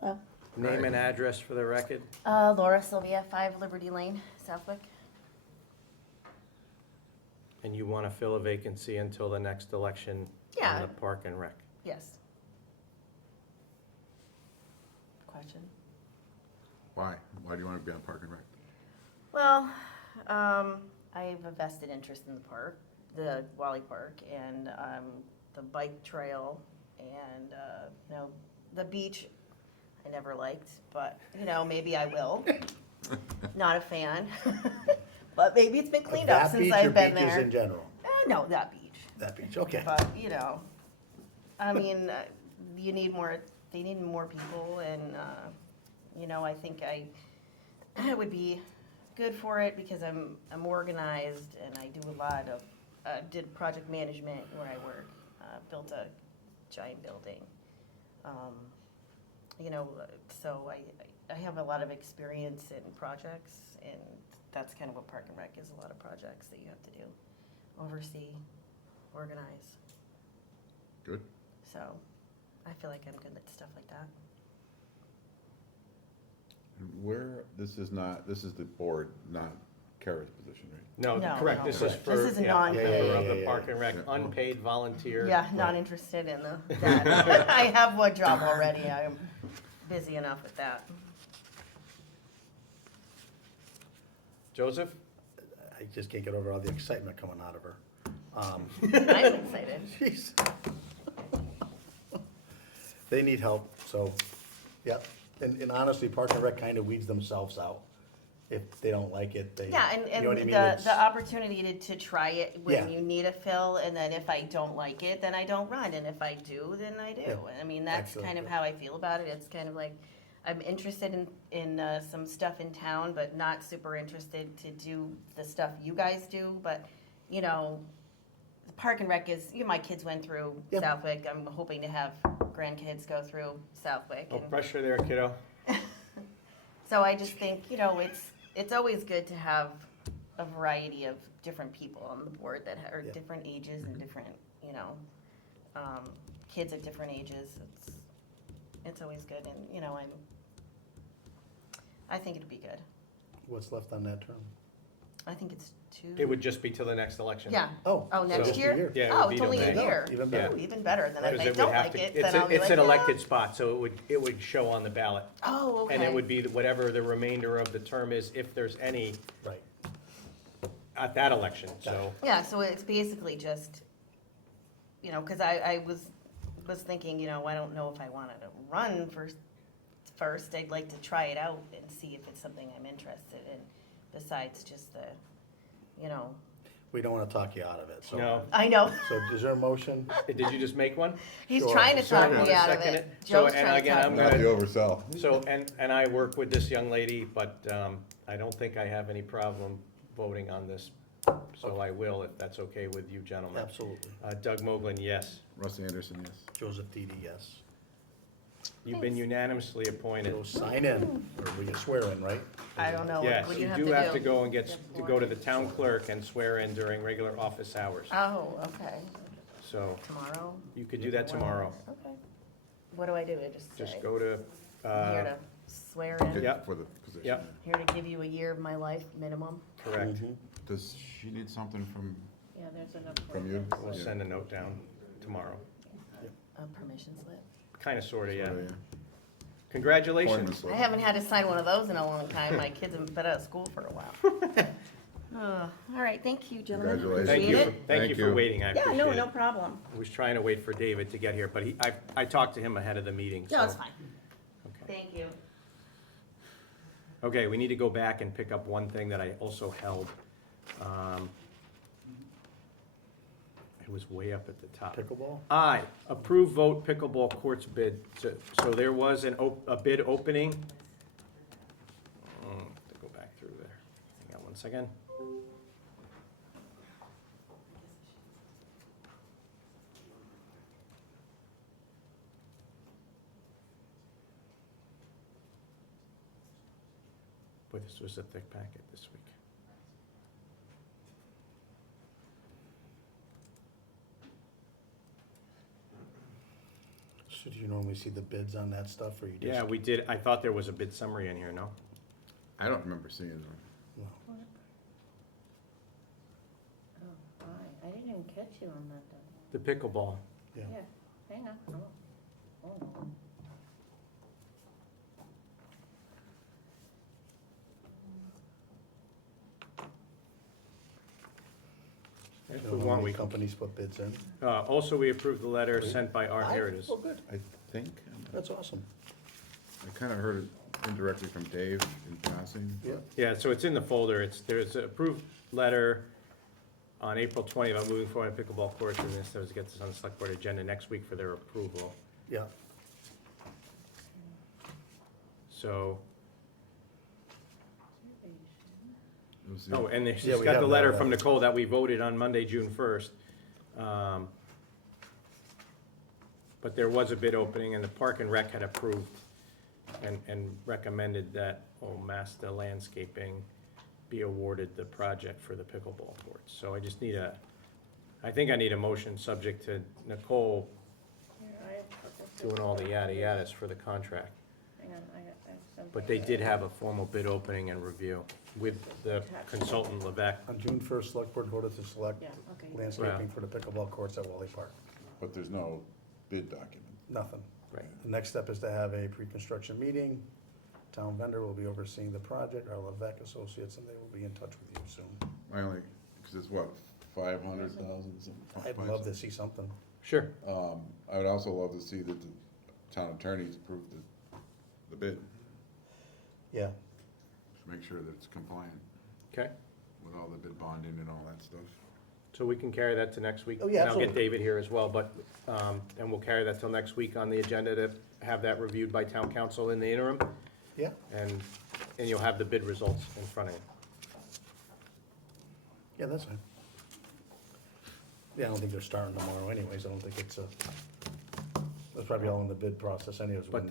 Hello. Name and address for the record. Laura Sylvia, 5 Liberty Lane, Southwick. And you want to fill a vacancy until the next election Yeah. on the Park and Rec. Yes. Question? Why? Why do you want to be on Park and Rec? Well, I have a vested interest in the park, the Wally Park, and the bike trail, and the beach. I never liked, but maybe I will. Not a fan, but maybe it's been cleaned up since I've been there. That beach or beaches in general? No, that beach. That beach, okay. But I mean, you need more. They need more people, and I think I would be good for it because I'm organized and I do a lot of did project management where I work. Built a giant building. So I have a lot of experience in projects, and that's kind of what Park and Rec is, a lot of projects that you have to do, oversee, organize. Good. So I feel like I'm good at stuff like that. This is the board, not Kara's position, right? No, No, correct, no. this is for. This is a yeah, non- member of Yeah, the yeah, Park and Rec, yeah. unpaid volunteer. Yeah, not interested in that. I have one job already. I'm busy enough with that. Joseph? I just can't get over all the excitement coming out of her. I'm excited. Jeez. They need help, so, yep. And honestly, Park and Rec kind of weeds themselves out. If they don't like it, they, Yeah, you and know what I mean? the It's- opportunity to try it when Yeah. you need a fill, and then if I don't like it, then I don't run, and if I do, then I do. Yeah. I mean, that's kind of Absolutely. how I feel about it. It's kind of like, I'm interested in some stuff in town, but not super interested to do the stuff you guys do, but, the Park and Rec is, my kids went through Yeah. Southwick. I'm hoping to have grandkids go through Southwick. No and- pressure there, kiddo. So I just think, it's always good to have a variety of different people on the board that are Yeah. different ages and different, kids at different ages. It's always good, and, I think it'd be good. What's left on that term? I think it's 2. It would just be till the next election. Yeah. Oh. Oh, so next just a year? Yeah, it Oh, would be it's till only a May. year. Even Yeah. better. Ooh, even better. Then if Because I it would don't have like to- it, it's then a- I'll be It's like, an "Yeah." elected spot, so it would show on the ballot. Oh, okay. And it would be whatever the remainder of the term is, if there's any, Right. at that election, so. Yeah, so it's basically just, because I was thinking, I don't know if I wanted to run first. I'd like to try it out and see if it's something I'm interested in, besides just the, We don't want to talk you out of it, so. No. I know. So is there a motion? Did you just make one? He's Sure. trying to talk Second. me out of Second it. it. So, Joe's and trying to again, talk I'm me Not out the of it. oversell. So, and I work with this young lady, but I don't think I have any problem voting on this. So I will, if that's okay with you gentlemen. Absolutely. Doug Moglen, yes. Russ Anderson, yes. Joseph Didi, yes. You've been unanimously appointed. So sign in, or we can swear in, right? I don't know. Yes, What do you you have do to have to do? go and go to the town clerk and swear in during regular office hours. Oh, okay. So Tomorrow? you could do that tomorrow. Okay. What do I do? I just Just say, go to, I'm here to swear in, Yep. For the position. Yep. here to give you a year of my life minimum. correct. Mhm. Does she need something from Yeah, there's enough. you? We'll Yeah. send a note down tomorrow. A permission slip. Kind of, sort of, yeah. Appointment Congratulations. slip. I haven't had to sign one of those in a long time. My kids have been out of school for a while. All right, thank you, gentlemen. Congratulations. Thank Appreciate you, it. thank you for waiting, I Yeah, appreciate no, it. no problem. I was trying to wait for David to get here, but I talked to him ahead of the meeting, so. No, it's fine. Okay. Thank you. Okay, we need to go back and pick up one thing that I also held. It was way up at the top. Pickleball? Aye, approve vote pickleball courts bid. So there was a bid opening. To go back through there. Hang on one second. this was a thick packet this week. So do you normally see the bids on that stuff, or you just? Yeah, we did, I thought there was a bid summary in here, no? I don't remember seeing them. No. Oh, why? I didn't even catch you on that. The pickleball. Yeah. Yeah, hang on. Oh. If You we know how want, many we can. companies put bids in? Also, we approved the letter sent by Art, here it is. Oh, good. I think, That's awesome. I kind of heard it indirectly from Dave in passing. Yeah. Yeah, so it's in the folder, there's an approved letter on April 20th about moving forward on pickleball courts, and this does get this on the select board agenda next week for their approval. Yeah. So, It was the- oh, and Yeah, she's we got have the that, letter from Nicole that we voted on Monday, June 1st. But there was a bid opening, and the Park and Rec had approved and recommended that Masta Landscaping be awarded the project for the pickleball courts. So I just need I think I need a motion subject to Nicole Here, I doing all the yada yadas for the contract. Hang on, I sent. But they did have a formal bid opening and review with the consultant Levesque. On June 1st, select board voted to select Yeah, okay. landscaping for the pickleball courts at Wally Park. But there's no bid document. Nothing. Right. The next step is to have a pre-construction meeting. Town vendor will be overseeing the project, our Levesque Associates, and they will be in touch with you soon. My only, because it's what, 500,000 something? I'd love to see something. Sure. I would also love to see that the town attorneys approve the bid, Yeah. to make sure that it's compliant Okay. with all the bid bonding and all that stuff. So we can carry that to next week? Oh, yeah, And I'll get absolutely. David here as well, but, and we'll carry that till next week on the agenda to have that reviewed by town council in the interim, Yeah. and you'll have the bid results in front of you. Yeah, that's fine. Yeah, I don't think they're starting tomorrow anyways. I don't think it's that's probably all in the bid process anyways. But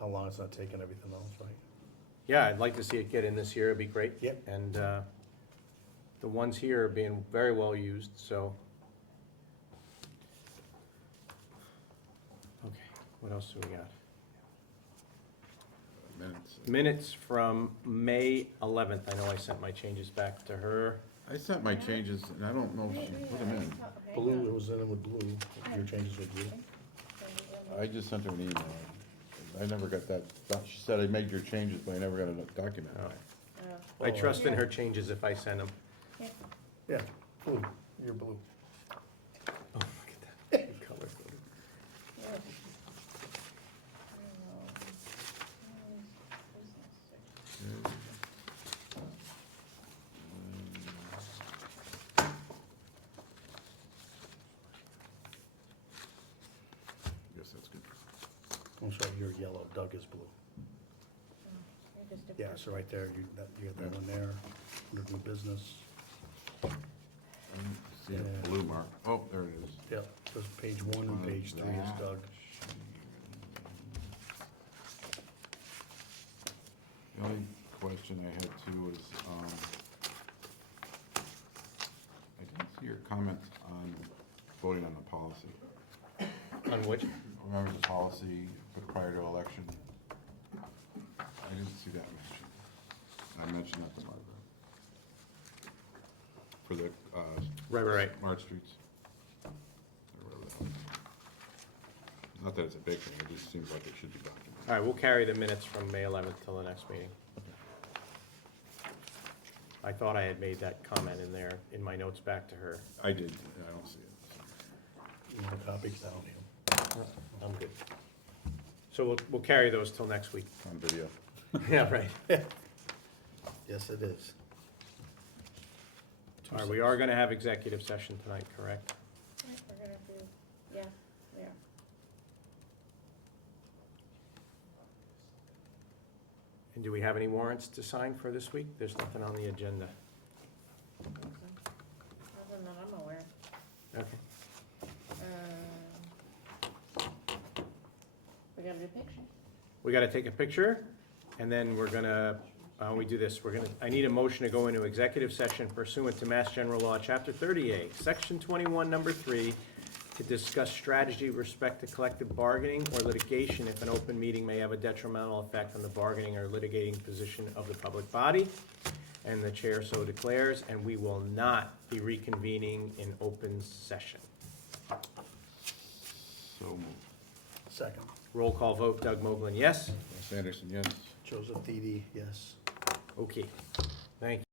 How long it's gonna take and everything else, right? yeah, I'd like to see it get in this year, it'd be great. Yep. And, the ones here are being very well used, so. Okay, what else do we got? Minutes. Minutes from May 11th, I know I sent my changes back to her. I sent my changes, and I don't know if she put them in. Blue, it was in with blue. Your changes with blue. I just sent her an email. I never got that, she said I made your changes, but I never got a document. I trust in her changes if I send them. Yeah, blue. You're blue. Oh, look at that. Color coded. Guess that's good. I'm sorry, you're yellow. Doug is blue. Yeah, so right there, you got that one there, under new business. See a Yeah. blue mark. Oh, there it is. Yep, there's page 1 and page 3 is Doug. The only question I had too was, I didn't see your comment on voting on the policy. On which? Remember the policy put prior to election? I didn't see that mentioned. I mentioned that to Margaret. For the, Right. Smart Streets. Or whatever that was. Not that it's a big thing, it just seems like it should be documented. All right, we'll carry the minutes from May 11th till the next meeting. I thought I had made that comment in there, in my notes back to her. I did, I don't see it. You want a copy? 'Cause I don't need 'em. I'm good. So we'll carry those till next week. On video. Yeah, right. Yes, it is. All right, we are gonna have executive session tonight, correct? We're gonna do, yeah, we are. And do we have any warrants to sign for this week? There's nothing on the agenda. Nothing that I'm aware of. Okay. We gotta do pictures. We gotta take a picture, and then we're gonna we do this? I need a motion to go into executive session pursuant to Mass General Law, Chapter 38, Section 21, Number 3, to discuss strategy with respect to collective bargaining or litigation if an open meeting may have a detrimental effect on the bargaining or litigating position of the public body, and the chair so declares, and we will not be reconvening in open session. So moved. Second. Roll call vote, Doug Moglen, yes? Wes Anderson, yes. Joseph Didi, yes. Okay, thank you.